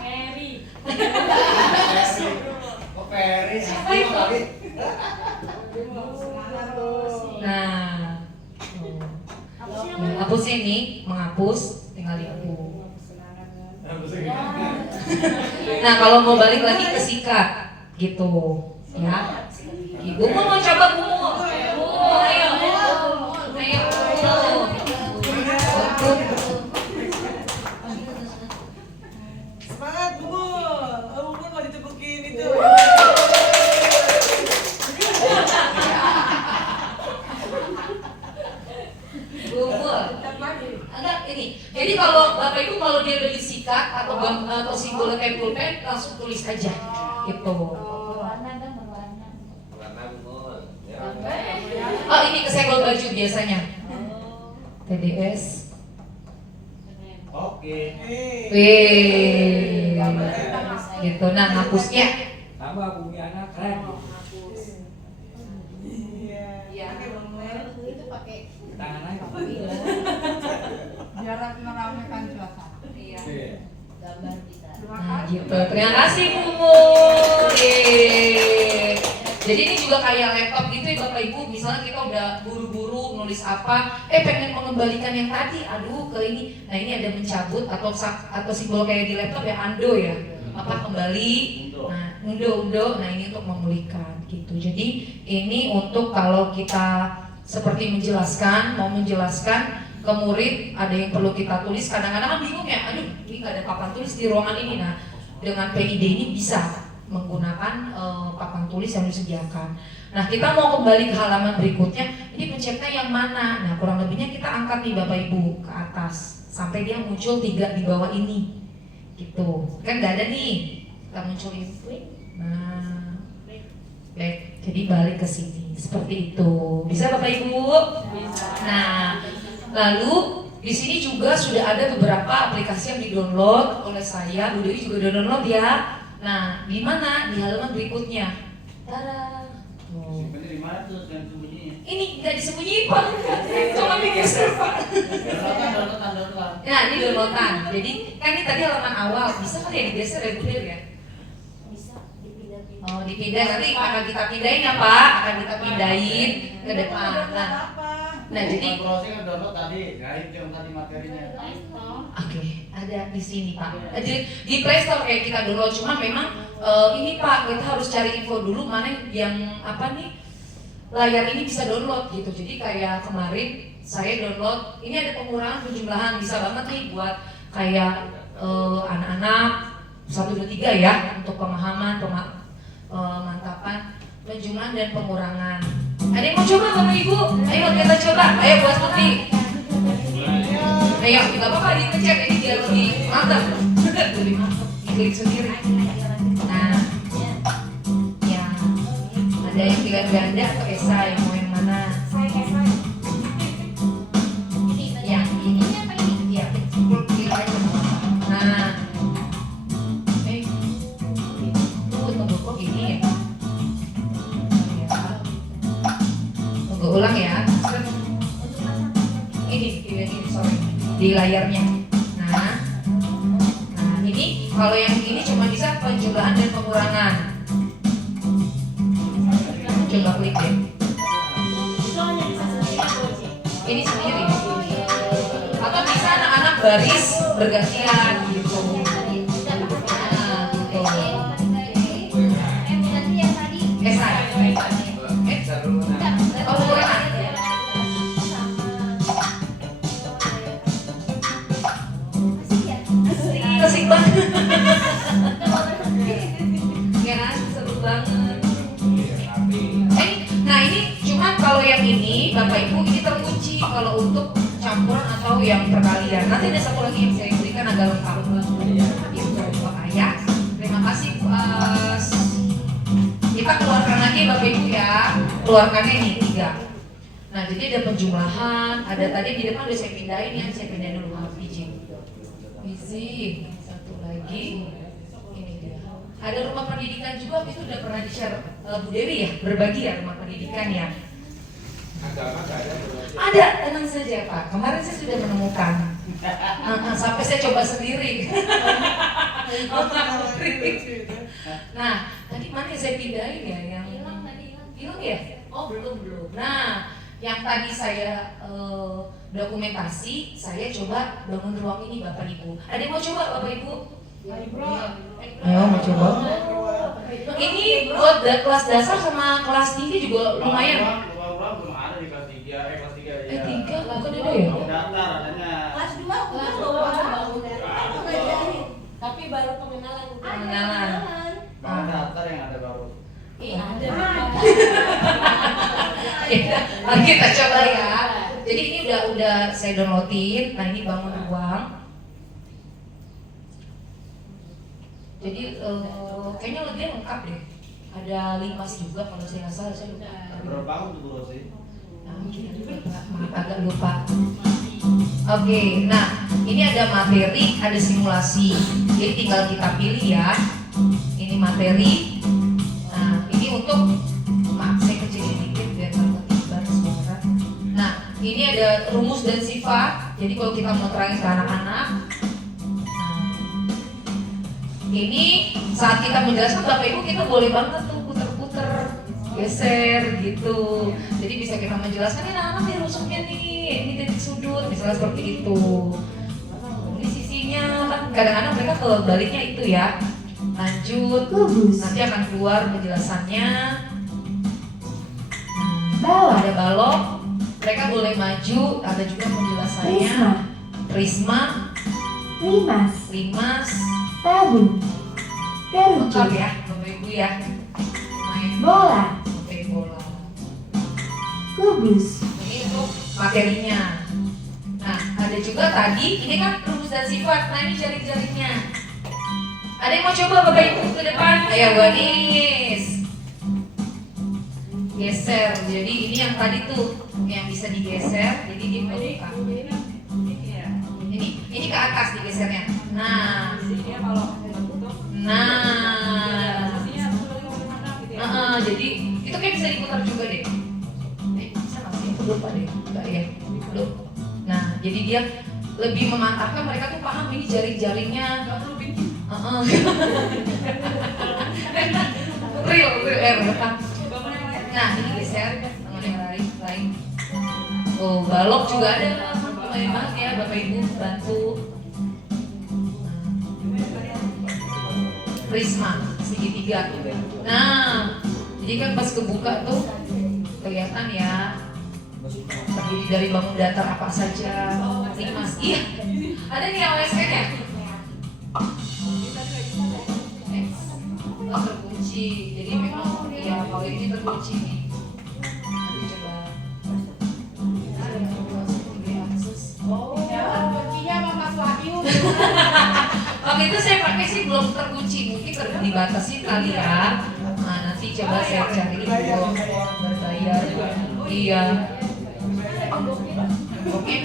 Mary. Kok Ferry? Siapa kali? Nah, hapus ini, menghapus, tinggal dihapus. Nah, kalau mau balik lagi ke sikat, gitu, ya. Ibu mau coba ayo. Semangat Bumul, Bumul mau ditepukin itu. Enggak ini. Jadi kalau Bapak Ibu kalau dia udah disikat atau simbol kayak pulpen langsung tulis aja, gitu. Oh, ini kesenggol baju biasanya. TDS. Oke. Wih, gitu. Nah, hapusnya. Tambah bumi anak keren. Iya. Itu pakai Tangan aja. biar meramaikan suasana. Iya. Gambar bisa. Nah, gitu. Terima kasih Bu. Yeay. Jadi ini juga kayak laptop gitu ya Bapak Ibu. Misalnya kita udah buru-buru nulis apa, pengen mengembalikan yang tadi, aduh ke ini. Nah, ini ada mencabut atau simbol kayak di laptop ya, undo ya. Apa kembali? Nah, undo. Nah, ini untuk memulihkan gitu. Jadi ini untuk kalau kita seperti mau menjelaskan ke murid, ada yang perlu kita tulis. Kadang-kadang kan bingung ya, aduh ini nggak ada papan tulis di ruangan ini. Nah, dengan PID ini bisa menggunakan papan tulis yang disediakan. Nah, kita mau kembali ke halaman berikutnya. Ini pencetnya yang mana? Nah, kurang lebihnya kita angkat nih Bapak Ibu ke atas sampai dia muncul 3 di bawah ini, gitu. Kan nggak ada nih, kita munculin. Nah, baik. Jadi balik ke sini seperti itu. Bisa Bapak Ibu? Nah, lalu di sini juga sudah ada beberapa aplikasi yang di-download oleh saya. Bu Dewi juga download ya. Nah, di mana? Di halaman berikutnya. Tada. Mana tuh yang sembunyinya? Ini nggak disembunyiin Pak. Cuma digeser Pak. Downloadan. Nah ini downloadan. Jadi kan ini tadi halaman awal. Bisa kan ya digeser ya Bu Del ya? Bisa dipindah-pindah. Oh dipindah, nanti akan kita pindahin ya Pak. Akan kita pindahin ke depan. Nah jadi browsing kan download tadi. Nah itu yang tadi materinya. oke, ada di sini Pak. Di Play Store kayak kita download, cuma memang ini Pak, kita harus cari info dulu mana yang apa nih layar ini bisa download gitu. Jadi kayak kemarin saya download, ini ada pengurangan penjumlahan, bisa banget nih buat kayak anak-anak 1, 2, 3 ya untuk pemahaman, pemantapan, penjumlahan dan pengurangan. Ada yang mau coba Bapak Ibu? Ayo kita coba, ayo buat putih. Ayo, nggak apa-apa dipencet ini biar lebih mantap. Lebih mantap, diklik sendiri. Nah, ya, ada yang pilihan ganda atau esai, mau yang mana? Ya, ini apa ini? Ya, pilih aja. Nah, tunggu kok gini ya? Tunggu ulang ya. Ini sorry di layarnya. Nah ini kalau yang ini cuma bisa penjumlahan dan pengurangan. Coba klik deh. Ini sendiri. Atau bisa anak-anak baris bergantian gitu. Nah, gitu. Esai. Oh, pengurangan. Asik banget. Ya kan, seru banget. Nah ini cuma kalau yang ini Bapak Ibu ini terkunci kalau untuk campuran atau yang perkalian. Nanti ada satu lagi yang saya berikan agak lengkap. Itu Bapak Ayah. Terima kasih Mas. Kita keluarkan lagi Bapak Ibu ya. Keluarkannya ini 3. Nah jadi ada penjumlahan. Ada tadi di depan udah saya pindahin ya. Saya pindahin dulu maaf izin. Izin. Satu lagi. Ini dia. Ada rumah pendidikan juga, itu udah pernah di-share Bu Dewi ya, berbagi ya rumah pendidikan ya. Agama nggak ada. Ada, tenang saja Pak. Kemarin saya sudah menemukan. Sampai saya coba sendiri. Nah, tadi mana yang saya pindahin ya? Yang hilang ya? Oh belum. Nah, yang tadi saya dokumentasi, saya coba bangun ruang ini Bapak Ibu. Ada yang mau coba Bapak Ibu? Ayo mau coba. Ini buat kelas dasar sama kelas tinggi juga lumayan. Ruang belum ada di kelas 3, kelas 3 ya. 3, bukan ada ya? Daftar adanya. Kelas 2 udah loh. Tapi baru pengenalan. Pengenalan. Bangun daftar yang ada baru. Ada. Mari kita coba ya. Jadi ini udah saya downloadin. Nah ini bangun ruang. Jadi kayaknya lebih lengkap deh. Ada 5 juga kalau saya nggak salah, saya lupa. Berapa tahun tuh bro sih? Maaf agak lupa. Oke, nah ini ada materi, ada simulasi. Jadi tinggal kita pilih ya. Ini materi. Nah ini untuk, maaf saya kecilin dikit biar nggak ketiban suara. Nah ini ada rumus dan sifat. Jadi kalau kita mau terangin ke anak-anak, ini saat kita menjelaskan Bapak Ibu kita boleh banget tuh puter-puter, geser gitu. Jadi bisa kita menjelaskan ini anak-anak nih rusuknya nih, ini titik sudut, misalnya seperti itu. Ini sisinya kan kadang-kadang mereka kebaliknya itu ya. Lanjut, nanti akan keluar penjelasannya. Balok. Ada balok, mereka boleh maju, ada juga penjelasannya. Prisma, limas, Tabung. lengkap Kerucut. ya Bapak Ibu ya. Main Bola. sampai bola. Kubus. Ini untuk materinya. Nah, ada juga tadi, ini kan rumus dan sifat. Nah, ini jari-jarinya. Ada yang mau coba Bapak Ibu ke depan? Ayo Wanis. Geser. Jadi ini yang tadi tuh yang bisa digeser. Jadi dia membuka. Ini ke atas digesernya. Nah, jadi itu kayak bisa diputar juga deh. lupa deh, Mbak ya, belum. Nah, jadi dia lebih memantapkan, mereka tuh paham ini jaring-jaringnya. Gak perlu bikin. Real, rekam. Nah, ini geser tangan yang lain. Oh, balok juga ada. Lumayan banget ya, Bapak Ibu bantu. Prisma segitiga. Nah, jadi kan pas kebuka tuh kelihatan ya terdiri dari bangun datar apa saja. Mas, iya. Ada nih yang OSN ya? Oh, terkunci. Jadi memang ya kalau ini terkunci nih. Nanti coba. Kuncinya sama Mas Wahyu. Waktu itu saya pakai sih belum terkunci, mungkin dibatasi kali ya. Nah, nanti coba saya cari info berbayar. Iya. Oke.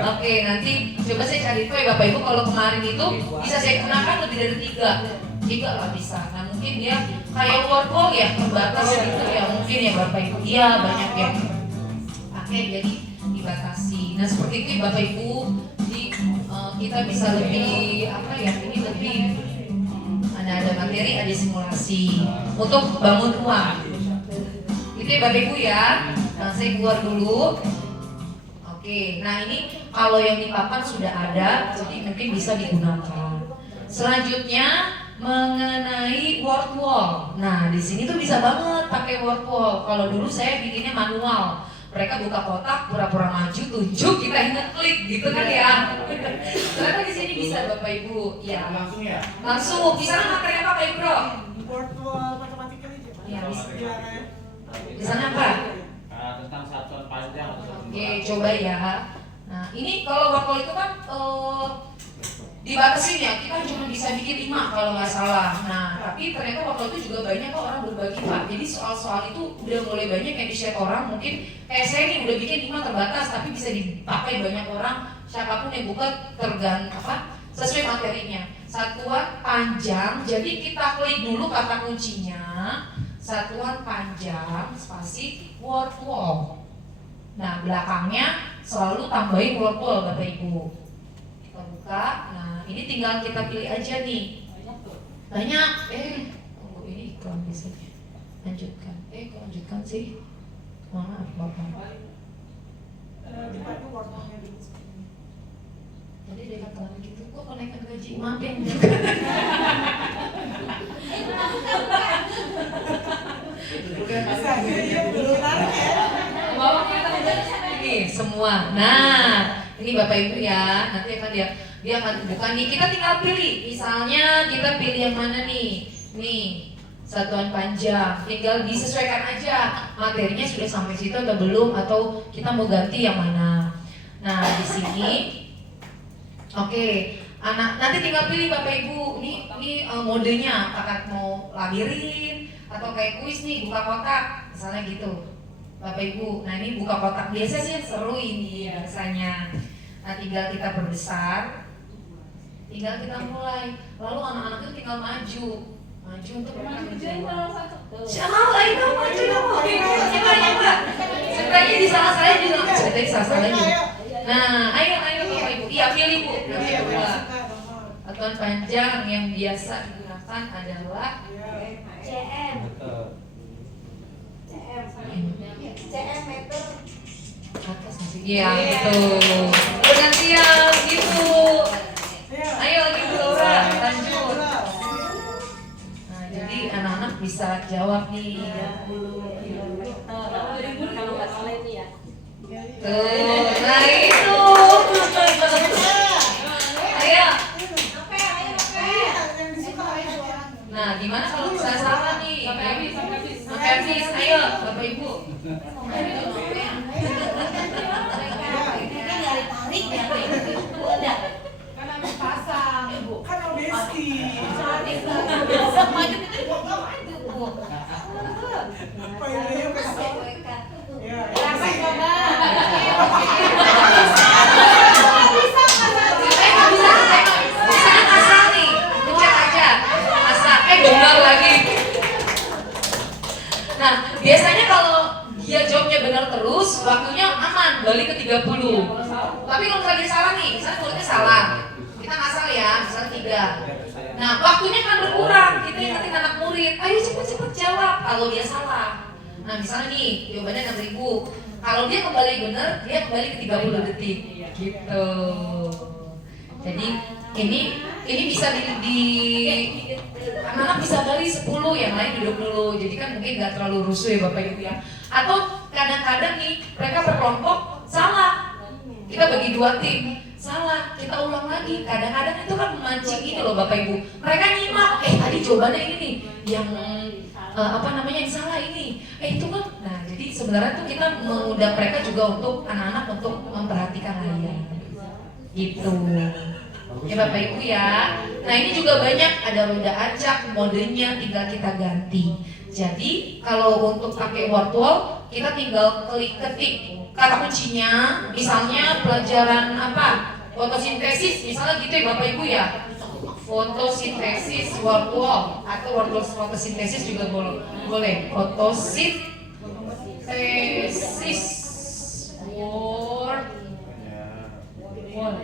Oke, nanti coba saya cari info ya Bapak Ibu. Kalau kemarin itu bisa saya gunakan lebih dari 3 lah bisa. Nah mungkin dia kayak wall ya terbatas gitu ya mungkin ya Bapak Ibu. Iya banyak yang pakai jadi dibatasi. Nah seperti itu ya, Bapak Ibu. Jadi kita bisa lebih apa ya? Ini lebih ada materi, ada simulasi untuk bangun rumah. Itu ya Bapak Ibu ya. Nah saya keluar dulu. Oke, nah ini kalau yang di papan sudah ada, jadi mungkin bisa digunakan. Selanjutnya mengenai word wall. Nah di sini tuh bisa banget pakai word wall. Kalau dulu saya bikinnya manual. Mereka buka kotak, pura-pura maju, tunjuk, kita ingat klik gitu kan ya. Ternyata di sini bisa Bapak Ibu. Ya. Langsung ya? Langsung. Di sana materi apa Pak Ibro? Word wall matematika aja. Ya, bisa. Gimana? Di sana apa? Tentang satuan panjang atau satuan Oke, coba ya. Nah, ini kalau word wall itu kan dibatasin ya, kita cuma bisa bikin 5 kalau nggak salah. Nah, tapi ternyata waktu itu juga banyak kok orang berbagi Pak. Jadi soal-soal itu udah mulai banyak yang di-share orang. Mungkin kayak saya nih udah bikin 5 terbatas, tapi bisa dipakai banyak orang. Siapapun yang buka sesuai materinya. Satuan panjang, jadi kita klik dulu kata kuncinya. Satuan panjang, spasi, word wall. Nah, belakangnya selalu tambahin word wall Bapak Ibu. Kita buka, nah ini tinggal kita pilih aja nih. Banyak, tunggu ini iklan biasanya. Lanjutkan, kok lanjutkan sih? Maaf Bapak. Dipakai word wall-nya dulu. Tadi dari iklan gitu, kok kenaikan gaji? Maaf ya. Bisa, iya belum tarik ya. Ini semua. Nah, ini Bapak Ibu ya. Nanti akan dia akan buka nih. Kita tinggal pilih. Misalnya kita pilih yang mana nih? Nih, satuan panjang. Tinggal disesuaikan aja. Materinya sudah sampai situ atau belum atau kita mau ganti yang mana. Nah, di sini oke. Nanti tinggal pilih Bapak Ibu. Ini modenya apakah mau labirin atau kayak kuis nih, buka kotak. Misalnya gitu. Bapak Ibu, nah ini buka kotak biasa sih seru ini biasanya. Nah tinggal kita perbesar, tinggal kita mulai. Lalu anak-anak itu tinggal maju untuk menjawab. Siapa itu maju dong? Coba. Ceritanya di salah saya juga. Ceritanya salah salahnya. Nah, ayo Bapak Ibu. Iya pilih Bu. Satuan panjang yang biasa digunakan adalah CM. CM meter. atas masih. Iya betul. Bergantian gitu. Ayo lagi Bu Laura, lanjut. Nah jadi anak-anak bisa jawab nih. Kalau nggak salah itu ya. Tuh, nah itu. Ayo. Nah gimana kalau saya salah nih? Persis, ayo Bapak Ibu. Kan habis pasang, Ibu. Kan obesti. Maju itu maju. Payungnya besar. Ya. Silakan coba. Bisa asal nih, pencet aja. Asal, benar lagi. Nah, biasanya kalau dia jawabnya benar terus, waktunya aman, balik ke 30. Tapi kalau lagi salah nih, misalnya muridnya salah, kita nggak salah ya, misalnya 3. Nah, waktunya kan berkurang, kita ingetin anak murid, ayo cepet-cepet jawab kalau dia salah. Nah, misalnya nih, jawabannya 6.000. Kalau dia kembali benar, dia kembali ke 30 detik. Gitu. Jadi ini bisa di anak-anak bisa balik 10, yang lain duduk dulu. Jadi kan mungkin nggak terlalu rusuh ya Bapak Ibu ya. Atau kadang-kadang nih mereka berkelompok salah. Kita bagi 2 tim, salah, kita ulang lagi. Kadang-kadang itu kan memancing ini loh Bapak Ibu. Mereka nyimak, tadi jawabannya ini nih, yang yang salah ini. Itu kan. Nah, jadi sebenarnya tuh kita mengundang mereka juga untuk anak-anak untuk memperhatikan layar. Gitu. Ya Bapak Ibu ya. Nah, ini juga banyak ada roda acak, modenya tinggal kita ganti. Jadi kalau untuk pakai word wall, kita tinggal ketik kata kuncinya, misalnya pelajaran apa? Fotosintesis, misalnya gitu ya Bapak Ibu ya. Fotosintesis word wall atau word wall fotosintesis juga boleh. Fotosintesis word wall.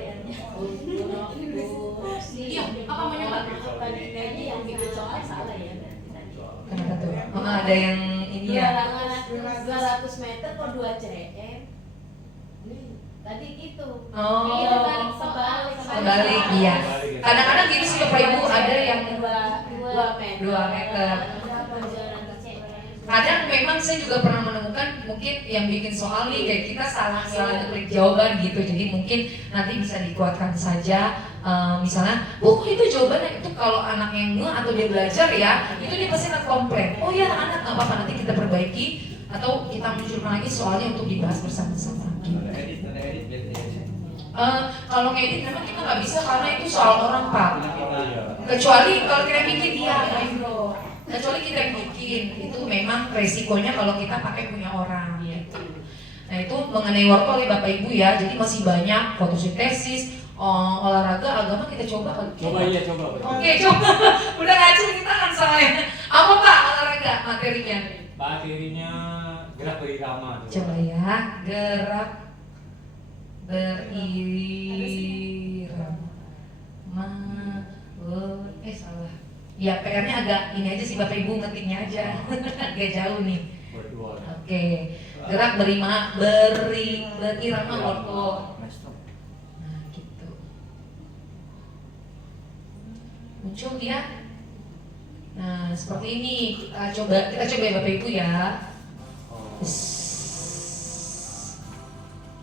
Iya, apa maunya Mbak? Tadi yang bikin soal salah ya. Kenapa tuh? Oh, ada yang ini ya. 200 meter kok 2 cm. Tadi gitu. Oh. Kebalik. Iya. Kadang-kadang gini sih Bapak Ibu, ada yang 2 meter. 2 meter. Kadang memang saya juga pernah menemukan mungkin yang bikin soal nih kayak kita salah klik jawaban gitu. Jadi mungkin nanti bisa dikuatkan saja. Misalnya, itu jawabannya itu kalau anak yang atau dia belajar ya, itu dia pasti akan komplain. Oh ya anak nggak apa-apa, nanti kita perbaiki atau kita munculkan lagi soalnya untuk dibahas bersama-sama. Kalau ngedit memang kita nggak bisa karena itu soal orang Pak. Kecuali kalau kita bikin bro. Kecuali kita yang bikin, itu memang resikonya kalau kita pakai punya orang gitu. Nah itu mengenai workshop ya Bapak Ibu ya, jadi masih banyak fotosintesis, olahraga, agama kita coba kali. Coba. Oke, coba. Udah ngacung kita kan soalnya. Apa Pak olahraga materinya? Materinya gerak berirama. Coba ya, gerak berirama. Salah. Ya PR-nya agak ini aja sih Bapak Ibu ngetiknya aja. Agak jauh nih. Oke. Gerak berirama workshop. Nah, gitu. Muncul dia. Nah, seperti ini. Kita coba ya Bapak Ibu ya.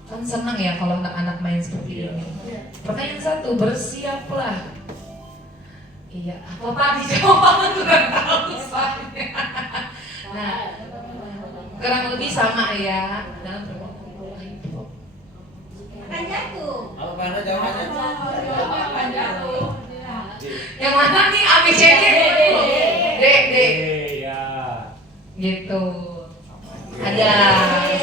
Kan senang ya kalau anak-anak main seperti ini. Pertanyaan 1, bersiaplah. Iya, apa Pak dijawab? Kurang tahu soalnya. Nah, kurang lebih sama ya. Dalam Kan jatuh. Apa Anda jawabannya? Kan jatuh. yang mana nih ABCD? D. Ya. Gitu. Ada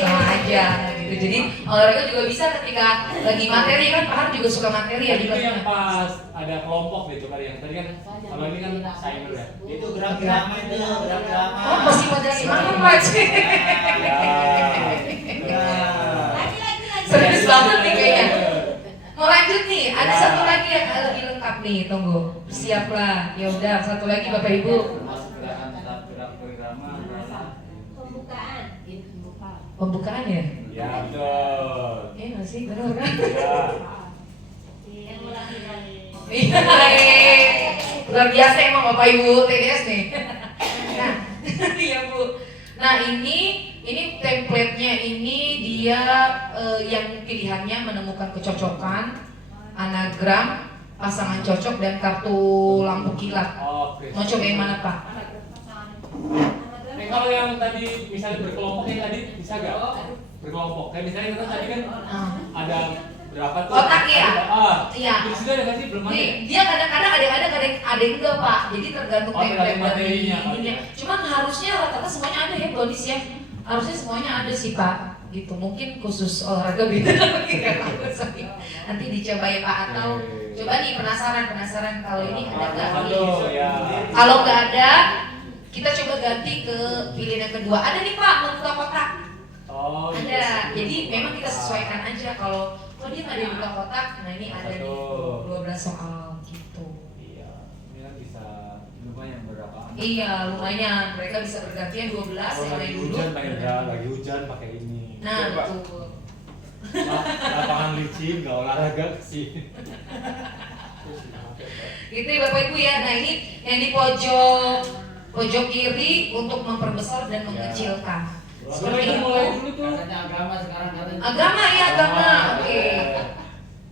sama aja gitu. Jadi olahraga juga bisa ketika lagi materi kan Pak Har juga suka materi ya di Itu yang kelasnya. pas ada kelompok gitu kan yang tadi kan kalau ini kan timer ya. Itu gerak drama itu, gerak drama. Oh masih modal mana Pak? Serius banget nih kayaknya. Mau lanjut nih, ada satu lagi yang lebih lengkap nih, tunggu. Siaplah. Ya udah, satu lagi Bapak Ibu. Gerakan tetap gerak berirama adalah Pembukaan. Pembukaan ya? ya betul. Nggak sih, benar kan? Ya. Luar biasa emang Bapak Ibu TDS nih. Nah, iya Bu. Nah ini template-nya ini dia yang pilihannya menemukan kecocokan, anagram, pasangan cocok dan kartu lampu kilat. Oke. Mau coba yang mana Pak? Kalau yang tadi misalnya berkelompok yang tadi bisa gak? Berkelompok. Kayak misalnya kita tadi kan ada berapa tuh? Kotak ya? Iya. Di situ ada nggak sih? Belum ada. Nih, dia kadang-kadang ada yang enggak Pak. Jadi tergantung Oh, tergantung template dari materinya, ininya. Cuman harusnya rata-rata semuanya ada ya Donis ya. Harusnya semuanya ada sih Pak. Gitu. Mungkin khusus olahraga beda lagi nggak tahu sorry. Nanti dicoba ya Pak atau coba nih penasaran kalau ini ada nggak? Halo ya. Kalau nggak ada, kita coba ganti ke pilihan yang kedua. Ada nih Pak, membuka kotak. Oh, Ada. Jadi memang kita sesuaikan aja kalau dia nggak ada yang buka kotak, nah ini ada nih 12 soal gitu. Iya, ini kan bisa lumayan berapa? Iya, lumayan. Mereka bisa bergantian 12 yang Lagi lain dulu. hujan pakai lagi hujan pakai ini. Nah, Coba. betul. Lapangan licin, nggak olahraga sih. Gitu ya Bapak Ibu ya. Nah, ini yang di pojok kiri untuk memperbesar dan mengecilkan. Seperti itu. Mulai dulu tuh. Katanya agama sekarang katanya. Agama ya, agama. Oke.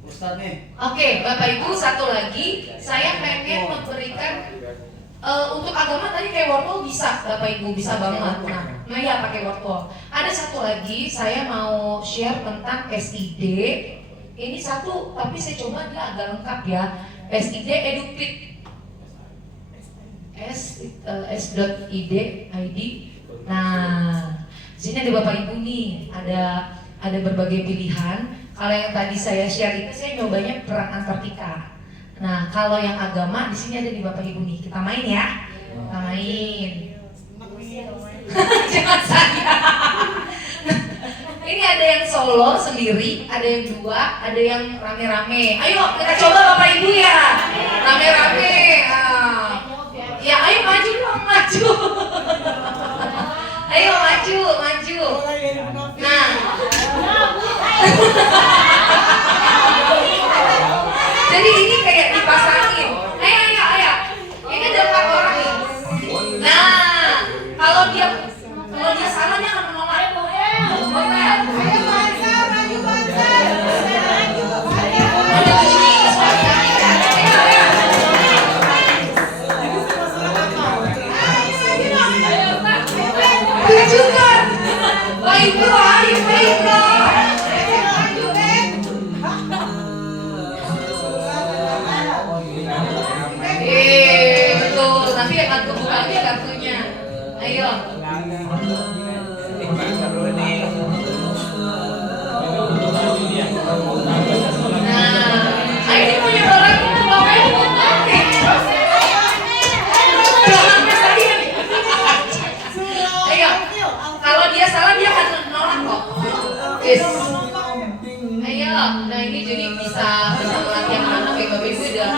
Ustadz nih. Oke, Bapak Ibu satu lagi, saya pengen memberikan untuk agama tadi kayak wortel bisa, Bapak Ibu bisa banget. Nah ya pakai wortel. Ada satu lagi, saya mau share tentang SID. Ini satu, tapi saya coba dia agak lengkap ya. SID Edupit. S.id ID. Nah, sini ada Bapak Ibu nih, ada berbagai pilihan. Kalau yang tadi saya share itu saya nyobanya perang Antartika. Nah, kalau yang agama di sini ada di Bapak Ibu nih. Kita main ya. Kita main. Jangan saya. Ini ada yang solo sendiri, ada yang dua, ada yang rame-rame. Ayo kita coba Bapak Ibu ya. Rame-rame. Ya ayo maju dong, maju. Ayo maju. Nah. Jadi ini kayak dipasangin. Ayo. Ini ada 4 orang nih. Nah, kalau dia salah dia akan menolak. Tunjukkan. Baik bro. Betul. Nanti akan kebuka lagi kartunya. Ayo. Nah, ini punya orang itu Bapak Ibu. Jangan pesain. Ayo. Kalau dia salah dia akan menolak kok. Yes. Ayo. Nah ini jadi bisa melatih anak-anak ya Bapak Ibu udah.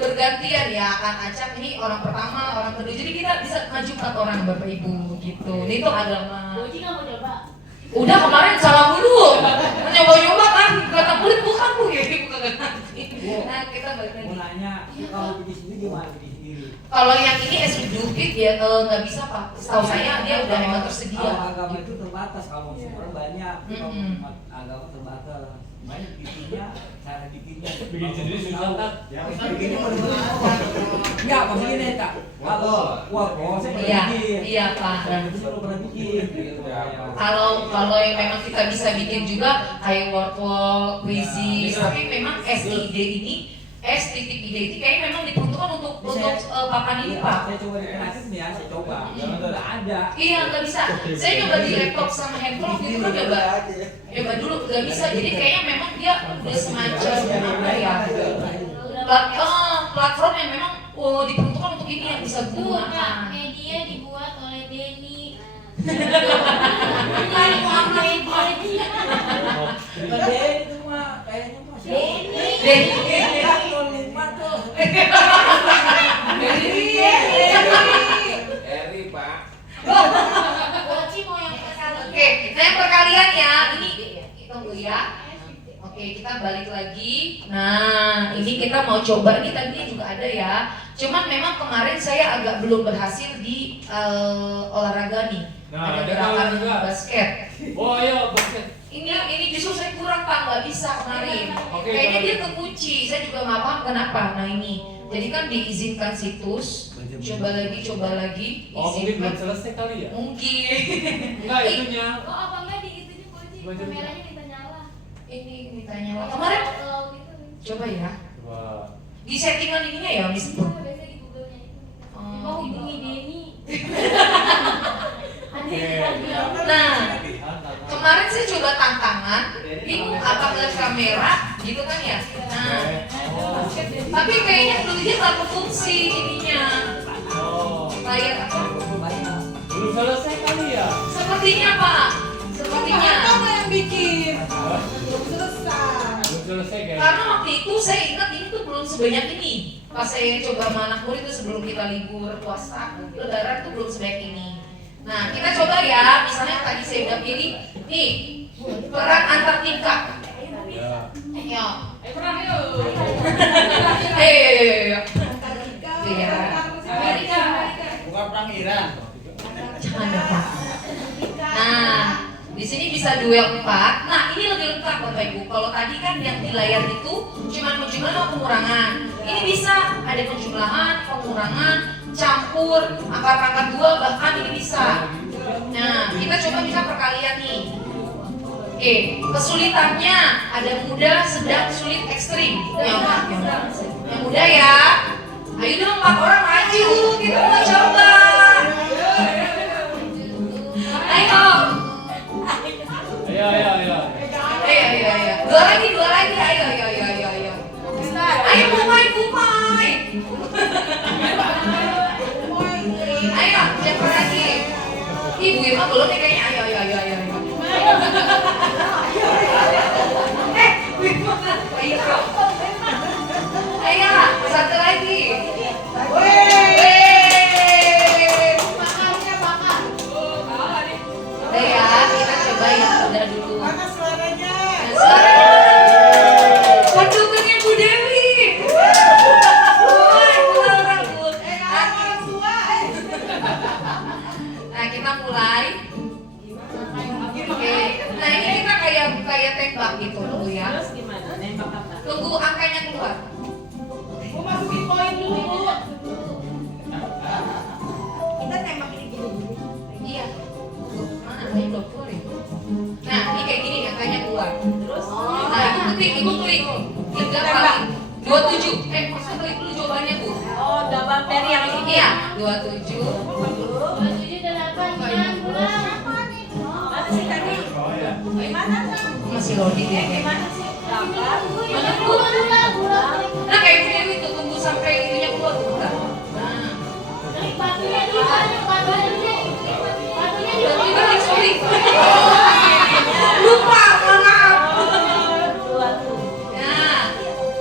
Bergantian ya, akan acak ini orang pertama, orang kedua. Jadi kita bisa maju 4 orang Bapak Ibu gitu. Ini tuh agama. Boji nggak mau coba? Udah kemarin salah dulu. Nyoba-nyoba kan kata kulit bukan Bu ya, bukan nanti. Nah, kita balik lagi. Mau nanya, kalau bikin sendiri gimana bikin sendiri? Kalau yang ini Edupit ya nggak bisa Pak. Setahu saya dia udah emang tersedia. Kalau agama itu terbatas, kalau orang banyak, kalau agama terbatas. Banyak bikinnya, cara bikinnya. Bikin sendiri susah tak? Ya, bikinnya enggak, maksudnya nih Kak. Kalau saya pernah bikin. Iya Pak. Dan itu saya pernah bikin. Gitu. Kalau yang memang kita bisa bikin juga kayak wortel, quizzes, tapi memang SID ini S.ID ini kayaknya memang diperuntukkan untuk papan ini Pak. Saya coba dikenakin ya, saya coba. Nggak ada. Iya nggak bisa. Saya nyoba di laptop sama handphone gitu kan coba dulu nggak bisa. Jadi kayaknya memang dia udah semacam apa ya platform yang memang diperuntukkan untuk ini yang bisa digunakan. Media dibuat oleh Denny. Bukan itu mah, kayaknya mah Denny. Eri Pak. Boji mau yang pertama. Oke, nah yang perkalian ya ini tunggu ya. Oke, kita balik lagi. Nah, ini kita mau coba ini tadinya juga ada ya. Cuman memang kemarin saya agak belum berhasil di olahraga nih. Nah, ada ada gerakan olahraga. basket. Oh ayo basket. Ini justru saya kurang Pak, nggak bisa kemarin. Oke, Kayaknya kalau dia gitu. kekunci. Saya juga nggak paham kenapa. Nah ini Jadi kan diizinkan situs, coba lagi, Oh mungkin belum izinkan. selesai kali ya? Mungkin. Enggak itunya. Oh apa enggak di itunya kunci kameranya minta nyala. Ini minta nyala. Kemarin Kalau gitu. coba ya. Coba. Di settingan ininya ya, Miss. Biasa di Google-nya itu. Mau hubungi Denny. Nah, kemarin saya coba tantangan, bingung apa ngeliat kamera, gitu kan ya. Nah, tapi kayaknya dulunya nggak berfungsi ininya. Oh, Layar apa? belum selesai kali ya? Sepertinya Pak, sepertinya. Apa yang bikin? Hah? Belum selesai. Belum selesai kayaknya. Karena waktu itu saya ingat ini tuh belum sebanyak ini. Pas saya coba sama anak murid itu sebelum kita libur puasa, lebaran tuh belum sebanyak ini. Nah, kita coba ya, misalnya tadi saya udah pilih, nih, peran antar tingkat. Ya. Ayo. Perang yuk. Ayo. Iya. Amerika. Bukan perang Iran. Jangan dong, Pak. Nah, di sini bisa duel 4. Nah, ini lebih lengkap Bapak Ibu. Kalau tadi kan yang di layar itu cuma penjumlahan atau pengurangan. Ini bisa ada penjumlahan, pengurangan, campur, angka pangkat 2, bahkan ini bisa. Nah, kita coba bisa perkalian nih. Oke, kesulitannya ada mudah, sedang, sulit, ekstrim. Yang mudah ya. Ayo dong 4 orang maju, kita mau coba. Ayo. Ayo. Dua lagi. Ayo. Ayo Kumai. Ayo, siapa lagi? Ibu Irma belum nih kayaknya. Ayo. Bu Irma. Ayo, satu lagi. Udah ya, kita coba yang udah dulu. Mana suaranya? Pendukungnya Bu Dewi. Nah, kita mulai. Oke. Nah, ini kita kayak tembak gitu dulu ya. Terus gimana? Nembak apa? Tunggu angkanya keluar. Mau masukin poin dulu. Kita tembak ini gini. Iya. Mana? Ini belum keluar ya? Nah, ini kayak gini angkanya keluar. Terus? Nah, ibu klik. 3 kali. 27. Maksudnya klik dulu jawabannya, Bu. Oh, jawaban Peri yang ini. Iya, 27. Mana sih tadi? Gimana? Masih loading ya. Gimana sih? Dapat. Nah, kayak Bu Dewi tuh tunggu sampai itunya keluar tuh. Bentar. Nah, sorry. Lupa, maaf. Nah,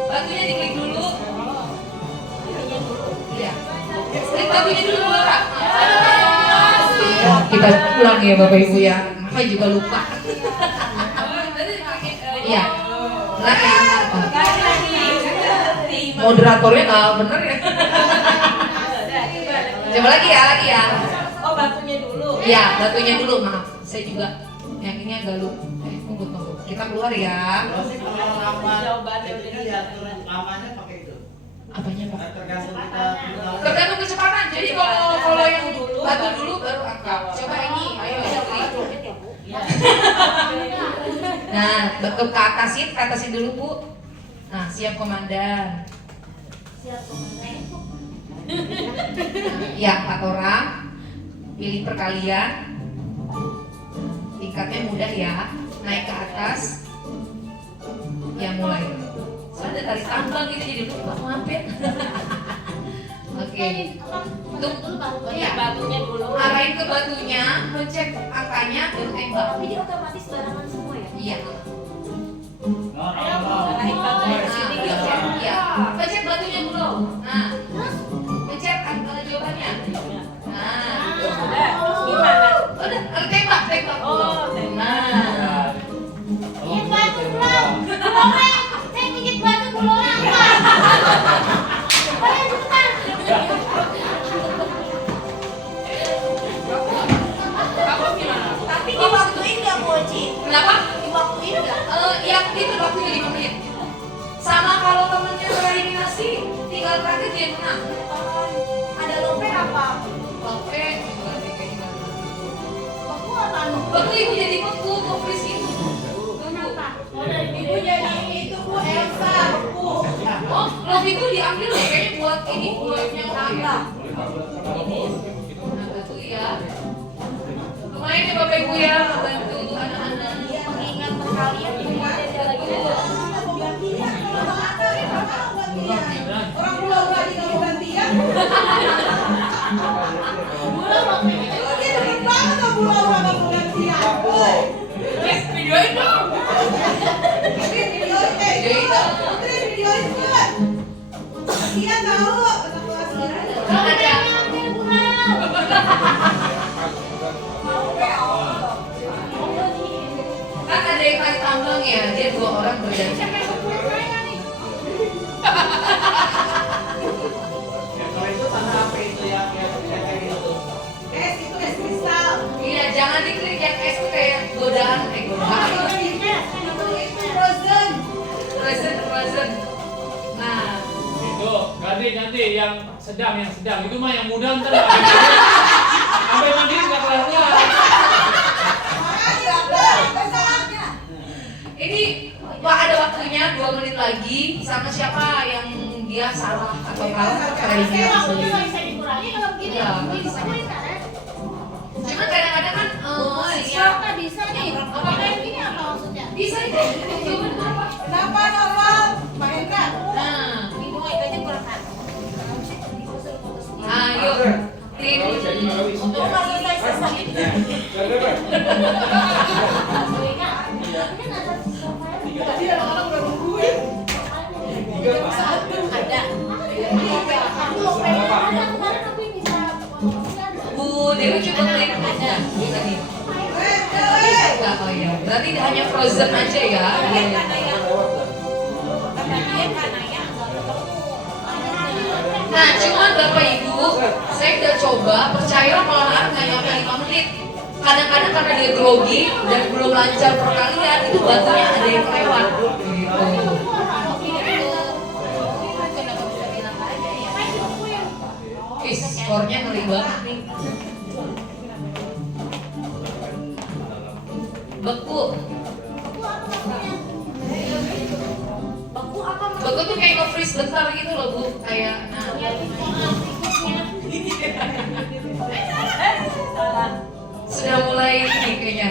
batunya diklik dulu. Iya. Klik batunya dulu, Laura. Kita ulang ya Bapak Ibu ya. Saya juga lupa. Iya. Lagi. Moderatornya nggak bener ya. Coba lagi ya. Oh, batunya dulu. Iya, batunya dulu. Maaf, saya juga yang ini agak lupa. Tunggu. Kita keluar ya. Jawabannya Kita diatur lamanya pakai itu. Apanya Pak? Tergantung kita. Tergantung kecepatan. Jadi kalau yang batu dulu baru angkat. Coba ini. Ayo. Nah, ke atasin dulu Bu. Nah, siap komandan. Ya, 4 orang. Pilih perkalian. Tingkatnya mudah ya. Naik ke atas. Ya mulai. Soalnya tarik tambang gitu jadi lupa mampir. Oke. Iya, batunya dulu. Arahin ke batunya, ngecek angkanya, baru tembak. Jadi otomatis barengan semua ya? Iya. Arahin batunya ke sini gitu ya. Iya. Pencet batunya dulu. Nah, pencet jawabannya. Nah, Udah, terus gimana? udah tembak. Oh, tembak. Nah, Ini batu belum. Saya pijit batu belum. Ayo cepetan. kamu gimana? Tapi diwaktuin nggak Moji? Kenapa? Diwaktuin nggak? Yang itu waktunya 5 menit. Sama kalau temennya tereliminasi, tinggal terakhir dia menang. Ada lope apa? Lope juga deh kayaknya. Aku apa? Beku ibu jadi beku, kopris itu. Kenapa? Oh dari ibu jadi itu Bu Elsa. Bu. Oh, love itu diambil deh kayaknya buat ini, buat yang tambah. Ini. Nah, beku ya. Lumayan ya Bapak Ibu ya, membantu anak-anak. Dia mengingat kalian dia lagi Orang pulau lagi kamu gantian. Dia demen banget sama pulau kamu gantian. Videoin dong. Videoin buat. Dia tahu. Kan ada kan ada yang tarik tambang ya, dia 2 orang berjanji. Kalau itu tanda apa itu ya kayak gitu? Itu es kristal. Iya, jangan diklik yang es tuh kayak godaan. Frozen. Frozen. Nah, Itu ganti yang sedang itu mah yang muda ntar sampai mandi nggak kelar. ini Pak ada waktunya 2 menit lagi. Sama siapa yang dia salah atau kalah kayaknya. bisa dikurangi kalau begini. Iya, bisa. Cuma kadang-kadang kan Siapa bisa nih? Apa kayak gini apa maksudnya? bisa itu. Coba berapa? Kenapa Noval? Mbak Hendra. Nah, Ibu kayaknya kurang kan. ayo tim Untuk selesai sesak itu. Tadi anak-anak udah nungguin. Ada. Aku lupa. Ada kemarin aku bisa. Bu Dewi coba klik aja tadi. Enggak, oh ya. Berarti hanya Frozen aja ya. Nah, cuman Bapak Ibu, saya udah coba, percaya kalau anak nggak nyampe 5 menit. Kadang-kadang karena dia grogi dan belum lancar perkalian, itu batunya ada yang kelewat. Gitu. Skornya ngeri banget nih. Beku. Beku tuh kayak nge-freeze bentar gitu loh Bu, kayak nah. Sudah mulai ini kayaknya.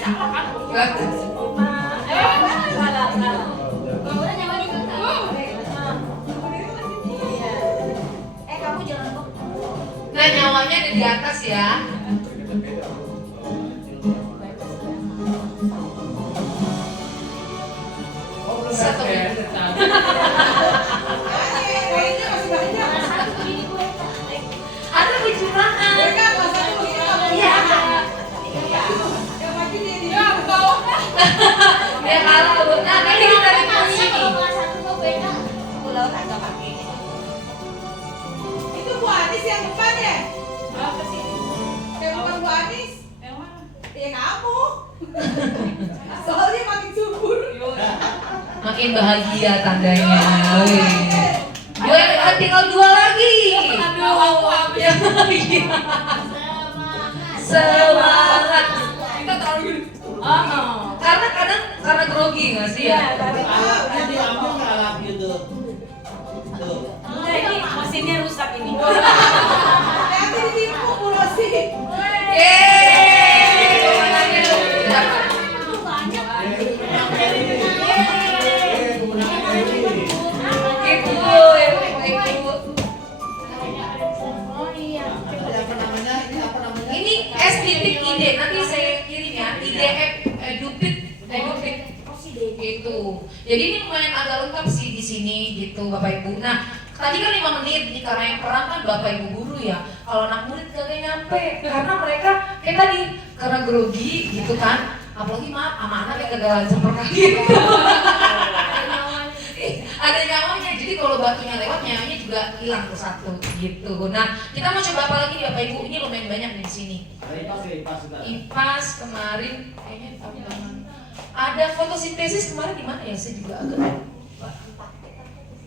Salah kan? Salah. Udah nyawa di kamu jangan kok. Nah nyawanya ada di atas ya. Satu menit. Kayaknya masih banyak. Satu begini gue. Ada kecurangan. Mereka kelas 1 begini kamu. Iya. Yang maju dia di Dia kalah Bu. Nah kan kita dari sini. Kalau kelas satu tuh beda. Pulau kan nggak pakai. Itu Bu Anis yang depan ya? Apa sih? Yang bukan Bu Anis? Yang mana? Ya kamu. Soalnya makin subur. Makin bahagia tandanya. Gue tinggal 2 lagi. Aduh, Ya, semangat. Kita terlalu Karena kadang karena grogi nggak sih ya? Alatnya diambil nggak alat gitu? Tuh. Nah, ini mesinnya rusak ini. Nanti ditipu Bu Rosi. Yeay. Gitu ya Bapak Ibu. Ini S titik ide nanti saya kirim ya. IDF edupit gitu. Jadi ini lumayan agak lengkap sih di sini gitu Bapak Ibu. Nah tadi kan 5 menit nih karena yang perang kan Bapak Ibu guru ya. Kalau anak murid kagak nyampe karena mereka kayak tadi karena grogi gitu kan. Apalagi maaf sama anak yang gagal lancar perkalian. Ada nyawanya, jadi kalau batunya lewat nyawanya juga hilang tuh satu gitu. Nah kita mau coba apa lagi nih Bapak Ibu? Ini lumayan banyak nih di sini. IPAS kemarin kayaknya tahun ada fotosintesis kemarin di mana ya? Saya juga agak lupa.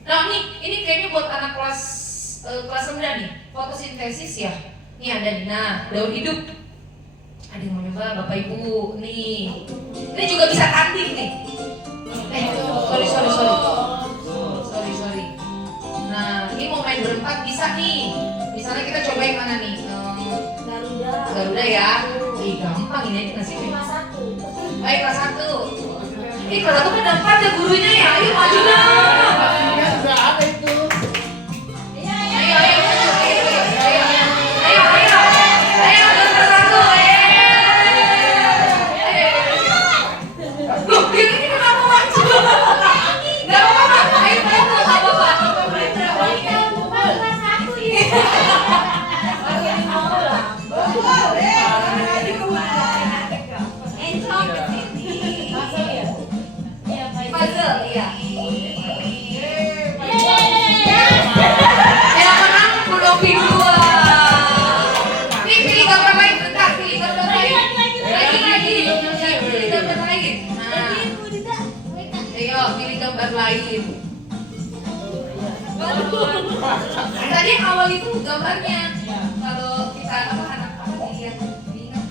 Nah ini kayaknya buat anak kelas rendah nih, fotosintesis ya. Nih ada nih, nah daun hidup. Ada yang mau nyoba Bapak Ibu nih. Ini juga bisa tanding nih. Sorry. Nah ini mau main berempat bisa nih. Misalnya kita coba yang mana nih? Garuda ya. Gampang ini aja nasibnya. Baik kelas 1. Kelas 1 kan ada 4 ya gurunya ya. Ayo maju dong. Lain. Tadi awal itu gambarnya. Kalau kita anak-anak lihat ingat.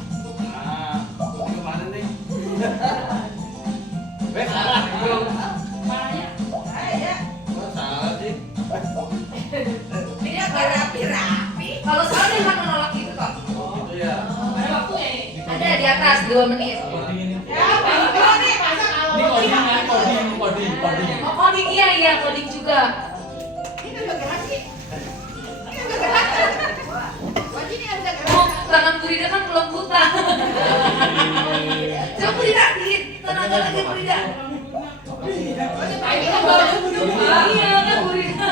Kemana nih? Salah sih. Ini agak rapi. Kalau salah dia akan menolak itu kok. Gitu ya. Ada di atas 2 menit. Coding. Oh, coding iya, coding juga. Oh, tangan Burida kan belum buta. Coba Burida, tenaga lagi Burida. Iya kan Burida.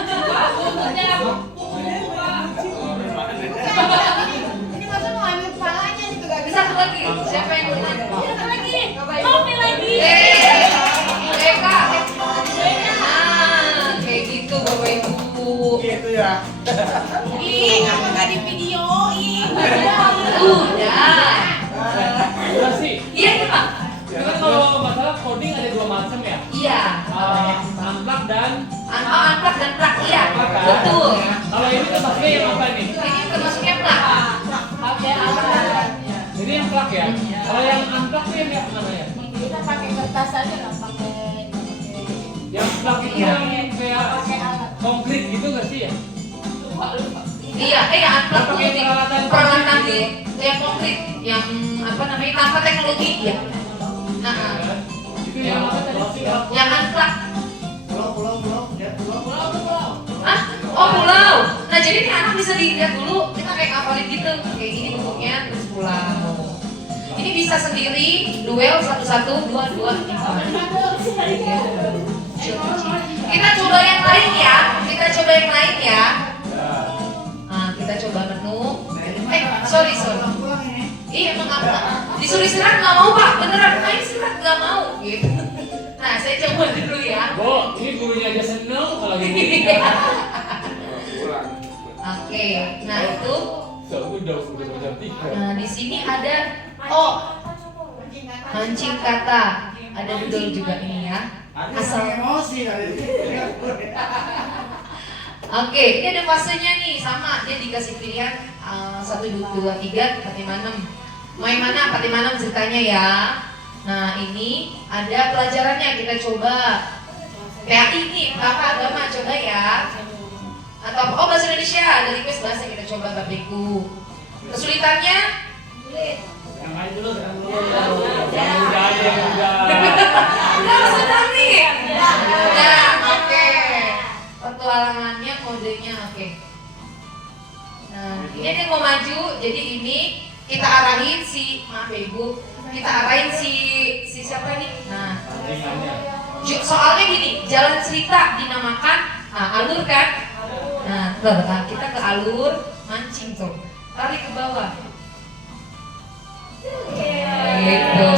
Bisa satu lagi, siapa yang menang? Kayak gitu Bapak Ibu. Gitu ya. Ngapa nggak di videoin? Udah sih. Iya Pak. Karena kalau masalah coding ada 2 macam ya. Iya. Unplug dan Unplug dan plug iya. plug kan? Betul. Kalau ini termasuknya yang apa nih? Ini termasuknya plug. Ini yang plug ya. Kalau yang unplug tuh yang mana ya? Kita pakai kertas aja lah, pakai Yang plug itu yang kayak konkret gitu nggak sih ya? Iya, unplug tuh Pakai ini peralatan di yang konkret, yang apa namanya tanpa teknologi ya. Nah, Itu yang apa tadi? yang unplug. Pulau. Ah, oh pulau. Nah jadi nih anak bisa dilihat dulu, kita kayak ngapalin gitu, kayak gini bentuknya terus pulau. Ini bisa sendiri, duel 1-1, 2-2 gitu. Kita coba yang lain ya, Nah, kita coba menu. Sorry. Iya emang apa? Disuruh istirahat nggak mau Pak, beneran main istirahat nggak mau gitu. Nah saya coba dulu ya. Bu, ini gurunya aja seneng kalau gini. Pulang. Oke, nah itu. Udah jam 3. Nah di sini ada mancing kata, ada dodol juga ini ya. Asal. Emosi kali. Oke, ini ada fasenya nih, sama dia dikasih pilihan 1, 2, 3, 4, 5, 6. Mau yang mana 4, 5, 6 ceritanya ya. Nah ini ada pelajarannya, kita coba. Kayak ini, Bapak agama coba ya. Atau bahasa Indonesia, ada request bahasa kita coba Bapak Ibu. Kesulitannya? Yang lain dulu. Yang udah. Udah senang nih. Nah, oke. Petualangannya kodenya oke. Nah, ini ada yang mau maju, jadi ini kita arahin maaf ya Ibu, kita arahin si siapa nih? Nah, soalnya gini, jalan cerita dinamakan alur kan? Nah, kita ke alur mancing tuh, tarik ke bawah. Gitu.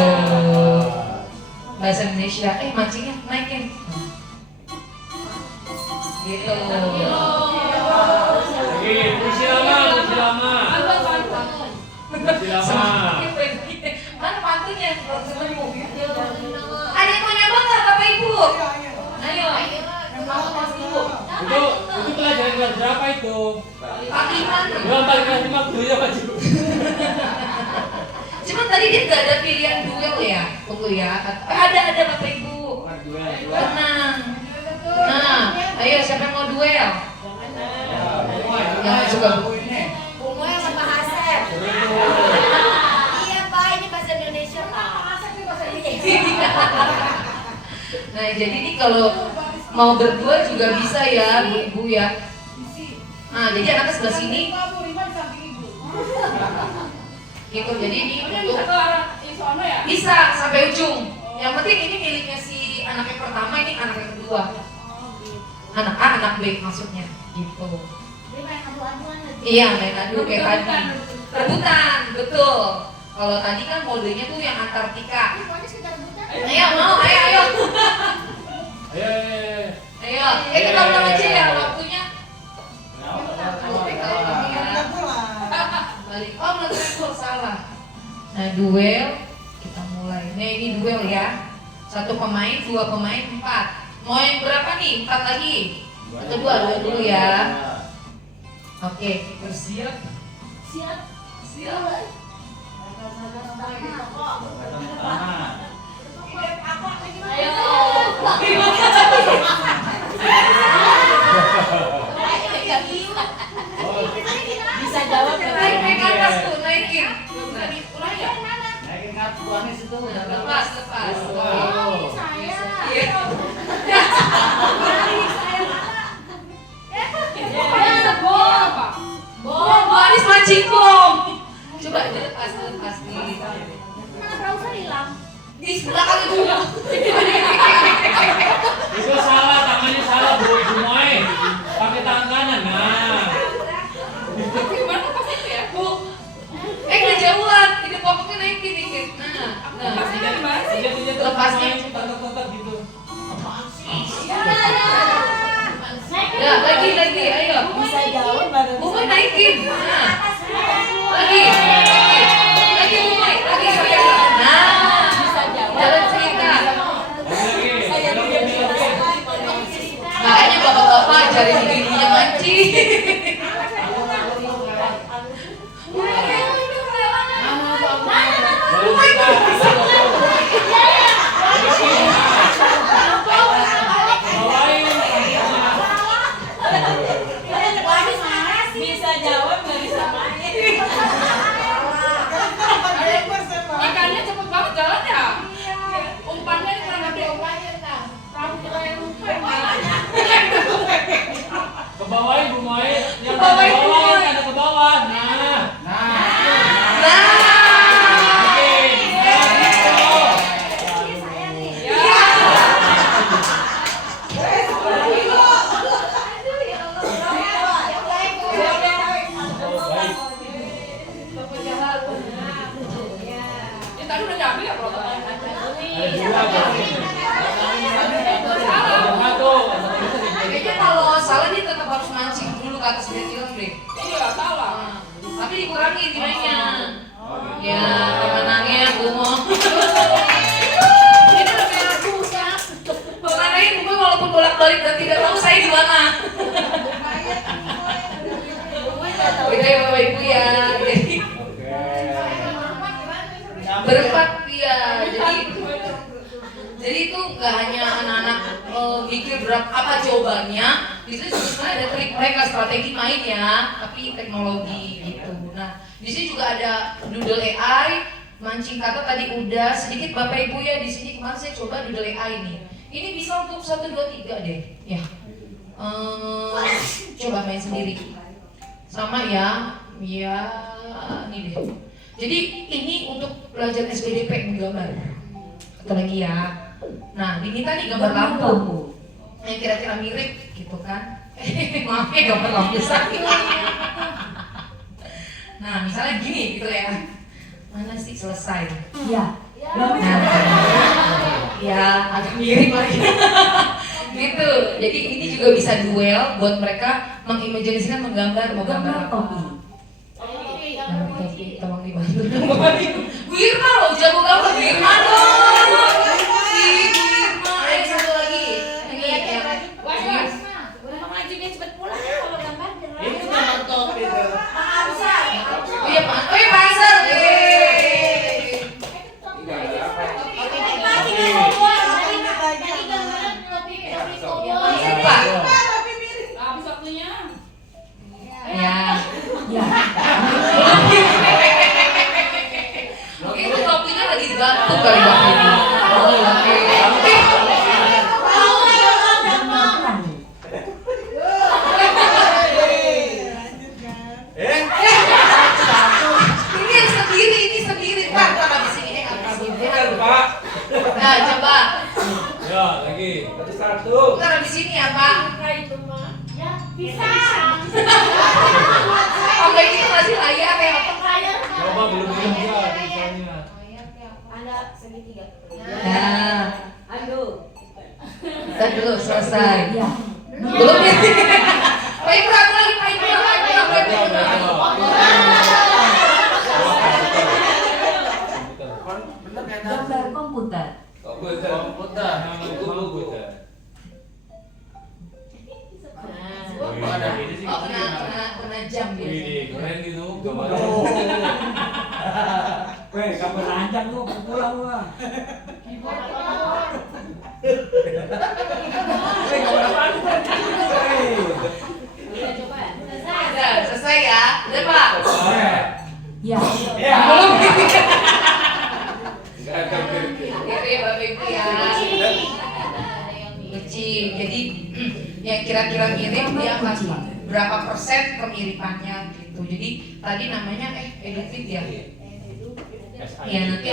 Bahasa Indonesia, mancingnya naikin. Gitu. Kursi lama. Mana pantunya? Ada yang mau nyoba nggak Bapak Ibu? Ayo. Mau dulu. Itu pelajaran kelas berapa itu? Pak Belum paling kelas 5 gurunya maju. Cuman tadi dia nggak ada pilihan duel ya, tunggu ya. Ada Bapak Ibu. Tenang. Nah, ayo siapa yang mau duel? Jangan suka. Bunga sama Pak Hasep. Iya Pak, ini bahasa Indonesia Pak. Hasep ini bahasa Indonesia. Nah, jadi ini kalau mau berdua juga bisa ya, Bu Ibu ya. Nah, jadi anaknya sebelah sini. Gitu, jadi ini untuk bisa sampai ujung. Yang penting ini miliknya si anak yang pertama, ini anak yang kedua. Anak A, anak B maksudnya, gitu. Iya, main adu kayak tadi. Rebutan, betul. Kalau tadi kan modenya tuh yang Antartika. Ayo, mau, ayo. Ayo, kita ulang aja ya waktunya. Balik. Oh, belum travel, salah. Nah, duel kita mulai. Nah, ini duel ya. 1 pemain, 2 pemain, 4. Mau yang berapa nih? 4 lagi. Yang kedua duel dulu ya. Oke, bersiap. Siap. Bisa jawab Naik ke atas tuh, naikin. Ulang ya? Naikin kartu Anis itu udah Lepas. Oh, saya. Iya. Bom, Anis mancing bom. Coba dilepas nih. Mana browser hilang? Di belakang itu. Itu salah, tangannya salah Bu Moe. Pakai tangan kanan. Nah. Gimana pas itu ya? Bu. Kejauhan, tidak pokoknya naikin dikit. Nah, lepasnya tetap gitu. Ya, lagi, ayo. Bisa jawab baru. Bumai naikin. Nah, lagi, Bumai, lagi. Nah, Bisa jawab. jalan cerita. Saya tidak bisa. Makanya bapak-bapak ajarin dirinya mancing. Bisa jawab nggak bisa main. Ikannya cepet banget jalan ya? Umpannya kurang gede. Kamu kita yang lupa. Ke bawahin Bu Moe. Yang ke bawah, ada ke bawah. Nah. Oke. Tadi udah nyampe ya protokolnya? Kayaknya kalau salah dia tetap harus mancing dulu ke atas dia bilang deh. Iya, salah. Tapi dikurangi nilainya. Ya, pemenangnya Bumo. Ini lebih susah. Pemenangnya Bumo walaupun bolak-balik dan tidak tahu saya di mana. Oke, Bapak Ibu ya. Berempat ya. Jadi itu nggak hanya anak-anak mikir apa jawabannya, di situ juga sebenarnya ada trik mereka, strategi main ya, tapi teknologi gitu. Nah, di sini juga ada doodle AI, mancing kata tadi udah sedikit Bapak Ibu ya. Di sini kemarin saya coba doodle AI nih. Ini bisa untuk 1, 2, 3 deh, ya. Coba main sendiri, sama ya, ini deh. Jadi ini untuk belajar SPDP menggambar. Atau lagi ya. Nah, diminta nih gambar lampu yang kira-kira mirip gitu kan. Maaf ya, gambar lampu sakit. Nah, misalnya gini gitu ya. Mana sih selesai? Ya. Nah, ya agak mirip lagi. Gitu. Jadi ini juga bisa duel buat mereka mengimajinasikan menggambar mau gambar apa. Nah, tapi tolong dibantu. Bu Irma loh, jago gambar Bu Irma dong. Si Bu Irma, ayo satu lagi. Ini yang kali Bapak Ibu. Oke. Ini sendiri Pak. Ntar habis ini habis ini. Pak. Nah, coba. Ya, lagi. Ntar habis ini ya Pak. Oh kayak gitu masih layar ya. Coba belum juga misalnya. Ada segitiga. Nah, Aduh. ntar dulu selesai. Belum ya? Pak Ibu aku lagi Pak Ibu. Bener kan? Gambar komputer. Komputer. Oh, ada ini sih. Oh, kena jam Wih, biasanya. keren gitu gambarnya. Weh, kamu rancang tuh pulang gua. Weh, kamu apaan tuh? Udah, selesai ya? Udah Pak? Ya. Belum. Enggak ada Gitu ya Bapak Ibu ya. Kucing. Jadi yang kira-kira mirip dia akan berapa persen kemiripannya gitu. Jadi tadi namanya eduktif ya. Ya nanti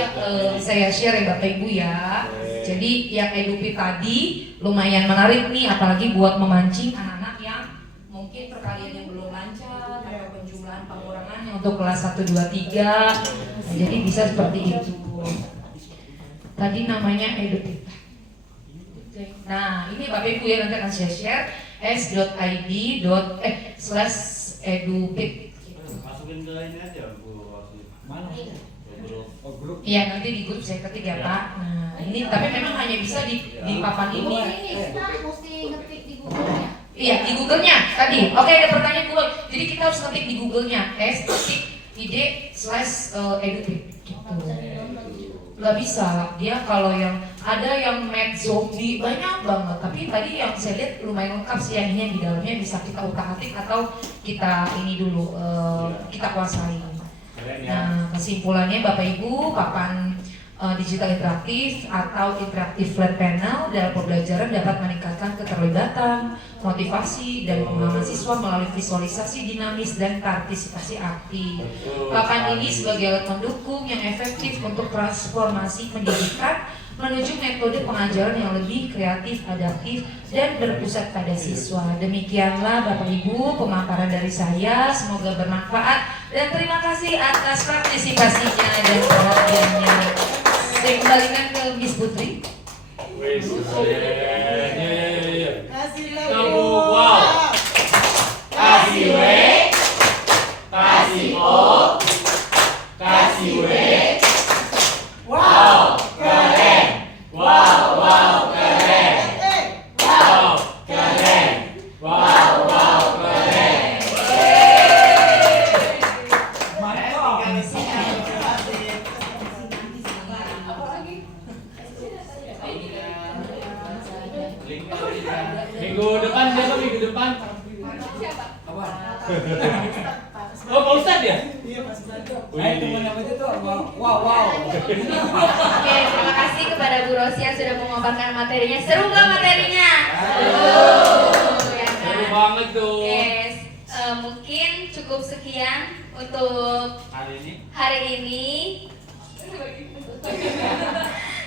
saya share ya Bapak Ibu ya. Jadi yang eduktif tadi lumayan menarik nih, apalagi buat memancing anak-anak yang mungkin perkaliannya belum lancar atau penjumlahan pengurangannya untuk kelas 1, 2, 3. Nah, jadi bisa seperti itu. Tadi namanya eduktif. Nah ini Bapak Ibu ya nanti akan saya share s.id/edupit. Masukin ke ini aja, Bu. Mana? Oh, grup. Iya nanti di grup saya ketik ya Pak. Nah ini tapi memang hanya bisa di papan ini. Ini kita mesti ngetik di Google ya. Iya di Google-nya tadi. Oke ada pertanyaan Google. Jadi kita harus ketik di Google-nya s.id/edupit. Gitu. Gak bisa, dia kalau yang ada yang mad zombie banyak banget. Tapi tadi yang saya lihat lumayan lengkap sih, yang ini yang di dalamnya bisa kita utak-atik atau kita ini dulu kita kuasai. Keren ya. Nah kesimpulannya Bapak Ibu, papan digital interaktif atau interaktif flat panel dalam pembelajaran dapat meningkatkan keterlibatan, motivasi, dan pengalaman siswa melalui visualisasi dinamis dan partisipasi aktif. Papan ini sebagai alat pendukung yang efektif untuk transformasi pendidikan menuju metode pengajaran yang lebih kreatif, adaptif, dan berpusat pada siswa. Demikianlah Bapak Ibu pemaparan dari saya, semoga bermanfaat dan terima kasih atas partisipasinya dan perhatiannya. Saya kembalikan ke Miss Putri. Wih, ya. Kasih Kamu wow. Kasih W. Kasih O. Kasih W. Wow. Keren. Wow, keren. Wow, keren. Wow, keren. Mantap. Minggu depan siapa minggu depan? Apa? Oh, Pak Ustadz ya? Iya Pak Susanto. Temen apa itu tuh? Wow. Oke, terima kasih kepada Bu Rosi yang sudah memaparkan materinya. Seru nggak materinya? Ya kan? Seru banget tuh. Oke, mungkin cukup sekian untuk hari ini.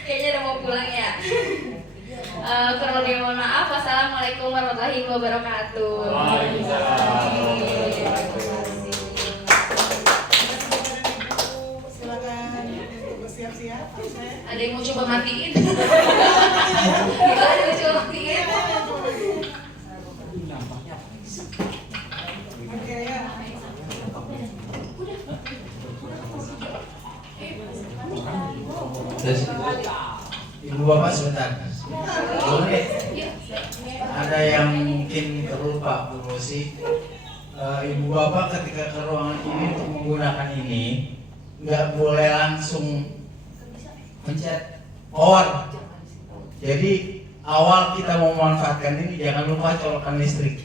Kayaknya udah mau pulang ya. Kurang lebih mohon maaf. Wassalamualaikum warahmatullahi wabarakatuh. Waalaikumsalam. Silakan untuk bersiap-siap. Ada yang mau coba matiin? Ada yang mau coba matiin? Oke ya. Ibu Bapak sebentar. Boleh. Ada yang mungkin terlupa Bu Rosi. Ibu Bapak ketika ke ruangan ini untuk menggunakan ini nggak boleh langsung pencet power. Jadi awal kita mau memanfaatkan ini jangan lupa colokan listrik.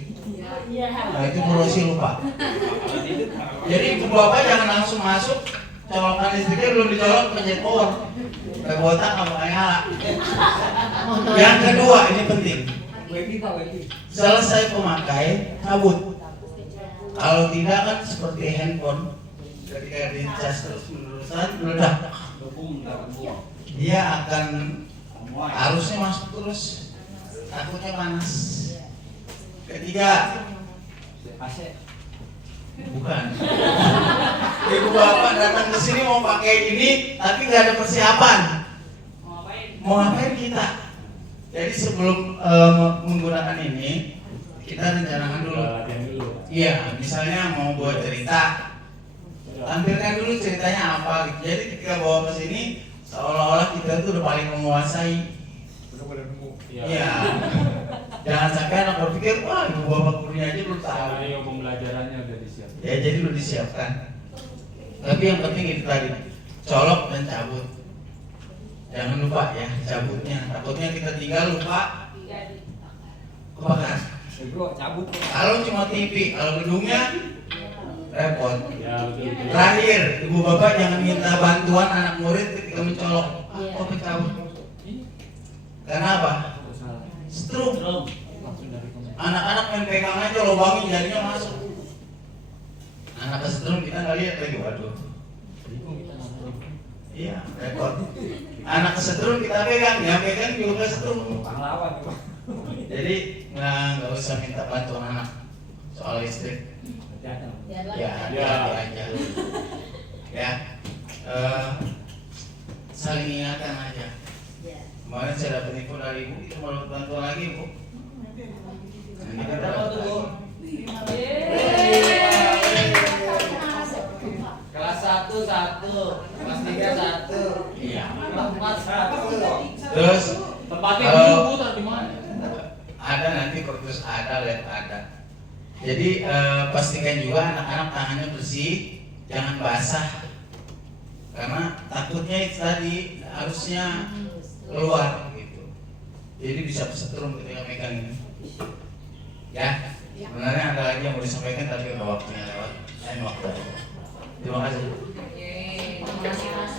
Nah itu Bu Rosi lupa. Jadi Ibu Bapak jangan langsung masuk colokan listriknya belum dicolok pencet power. Kayak botak nggak bakal nyala. Yang kedua ini penting. Selesai pemakai, cabut. Kalau tidak kan seperti handphone, ketika dicas terus menerusan meledak. Dia akan arusnya masuk terus, takutnya panas. Ketiga, bukan. Ibu bapak datang ke sini mau pakai ini, tapi nggak ada persiapan. Mau ngapain kita? Jadi sebelum menggunakan ini, kita rencanakan dulu. Iya, misalnya mau buat cerita, tampilkan dulu ceritanya apa. Jadi ketika bawa ke sini, seolah-olah kita itu udah paling menguasai. Iya. Jangan sampai anak berpikir, wah ibu bapak gurunya aja belum tahu. Pembelajarannya udah disiapkan. Ya jadi udah disiapkan. Tapi yang penting itu tadi, colok dan cabut. Jangan lupa ya cabutnya. Takutnya kita tinggal lupa kebakar. Kalau cuma TV, kalau gedungnya repot. Terakhir, ibu bapak jangan minta bantuan anak murid ketika mencolok. Kok pencabut? Karena apa? Stroke. Anak-anak main pegang aja lubangin jadinya masuk. Anak kesetrum kita nggak lihat lagi, waduh. Iya, repot. Anak kesetrum kita pegang, yang pegang juga kesetrum. Jadi nggak usah minta bantuan anak soal listrik. Ya, hati-hati aja. Ya, saling ingatkan aja. Kemarin saya dapat info dari ibu, itu mau bantuan lagi bu. Nanti kita dapat lagi. Kelas 1 1, kelas 3 1. Iya. Kelas 4 1. Terus Tempatnya dulu di mana? ada nanti perpus ada, lab ada. Jadi pastikan juga anak-anak tangannya bersih, jangan basah. Karena takutnya itu tadi harusnya keluar gitu. Jadi bisa kesetrum ketika megang ini. Ya, sebenarnya ada lagi yang mau disampaikan tapi udah waktunya lewat. Lain waktu. Terima kasih. Terima kasih Mas.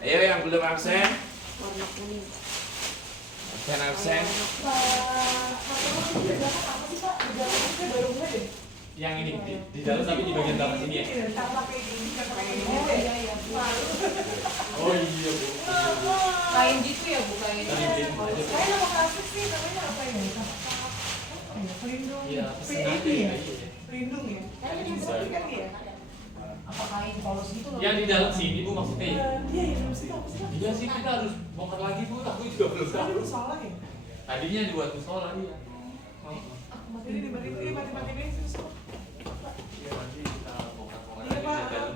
Ayo yang belum absen. Absen. Yang ini di dalam tapi di bagian dalam sini ya. Oh iya bu. Kain gitu ya bu, kain. Saya mau kasih sih, namanya apa ya? Pelindung. Iya, PAP ya? Pelindung ya? Kan ya? Apa kain polos gitu loh? Yang di dalam sini bu maksudnya ya? Iya, ya, dalam situ apa sih? Iya sih kita harus bongkar lagi bu, aku juga belum tahu. Itu salah ya? Tadinya dibuat musola iya. Jadi dibanding mati-mati ini susah. Iya nanti kita bongkar Iya, Pak.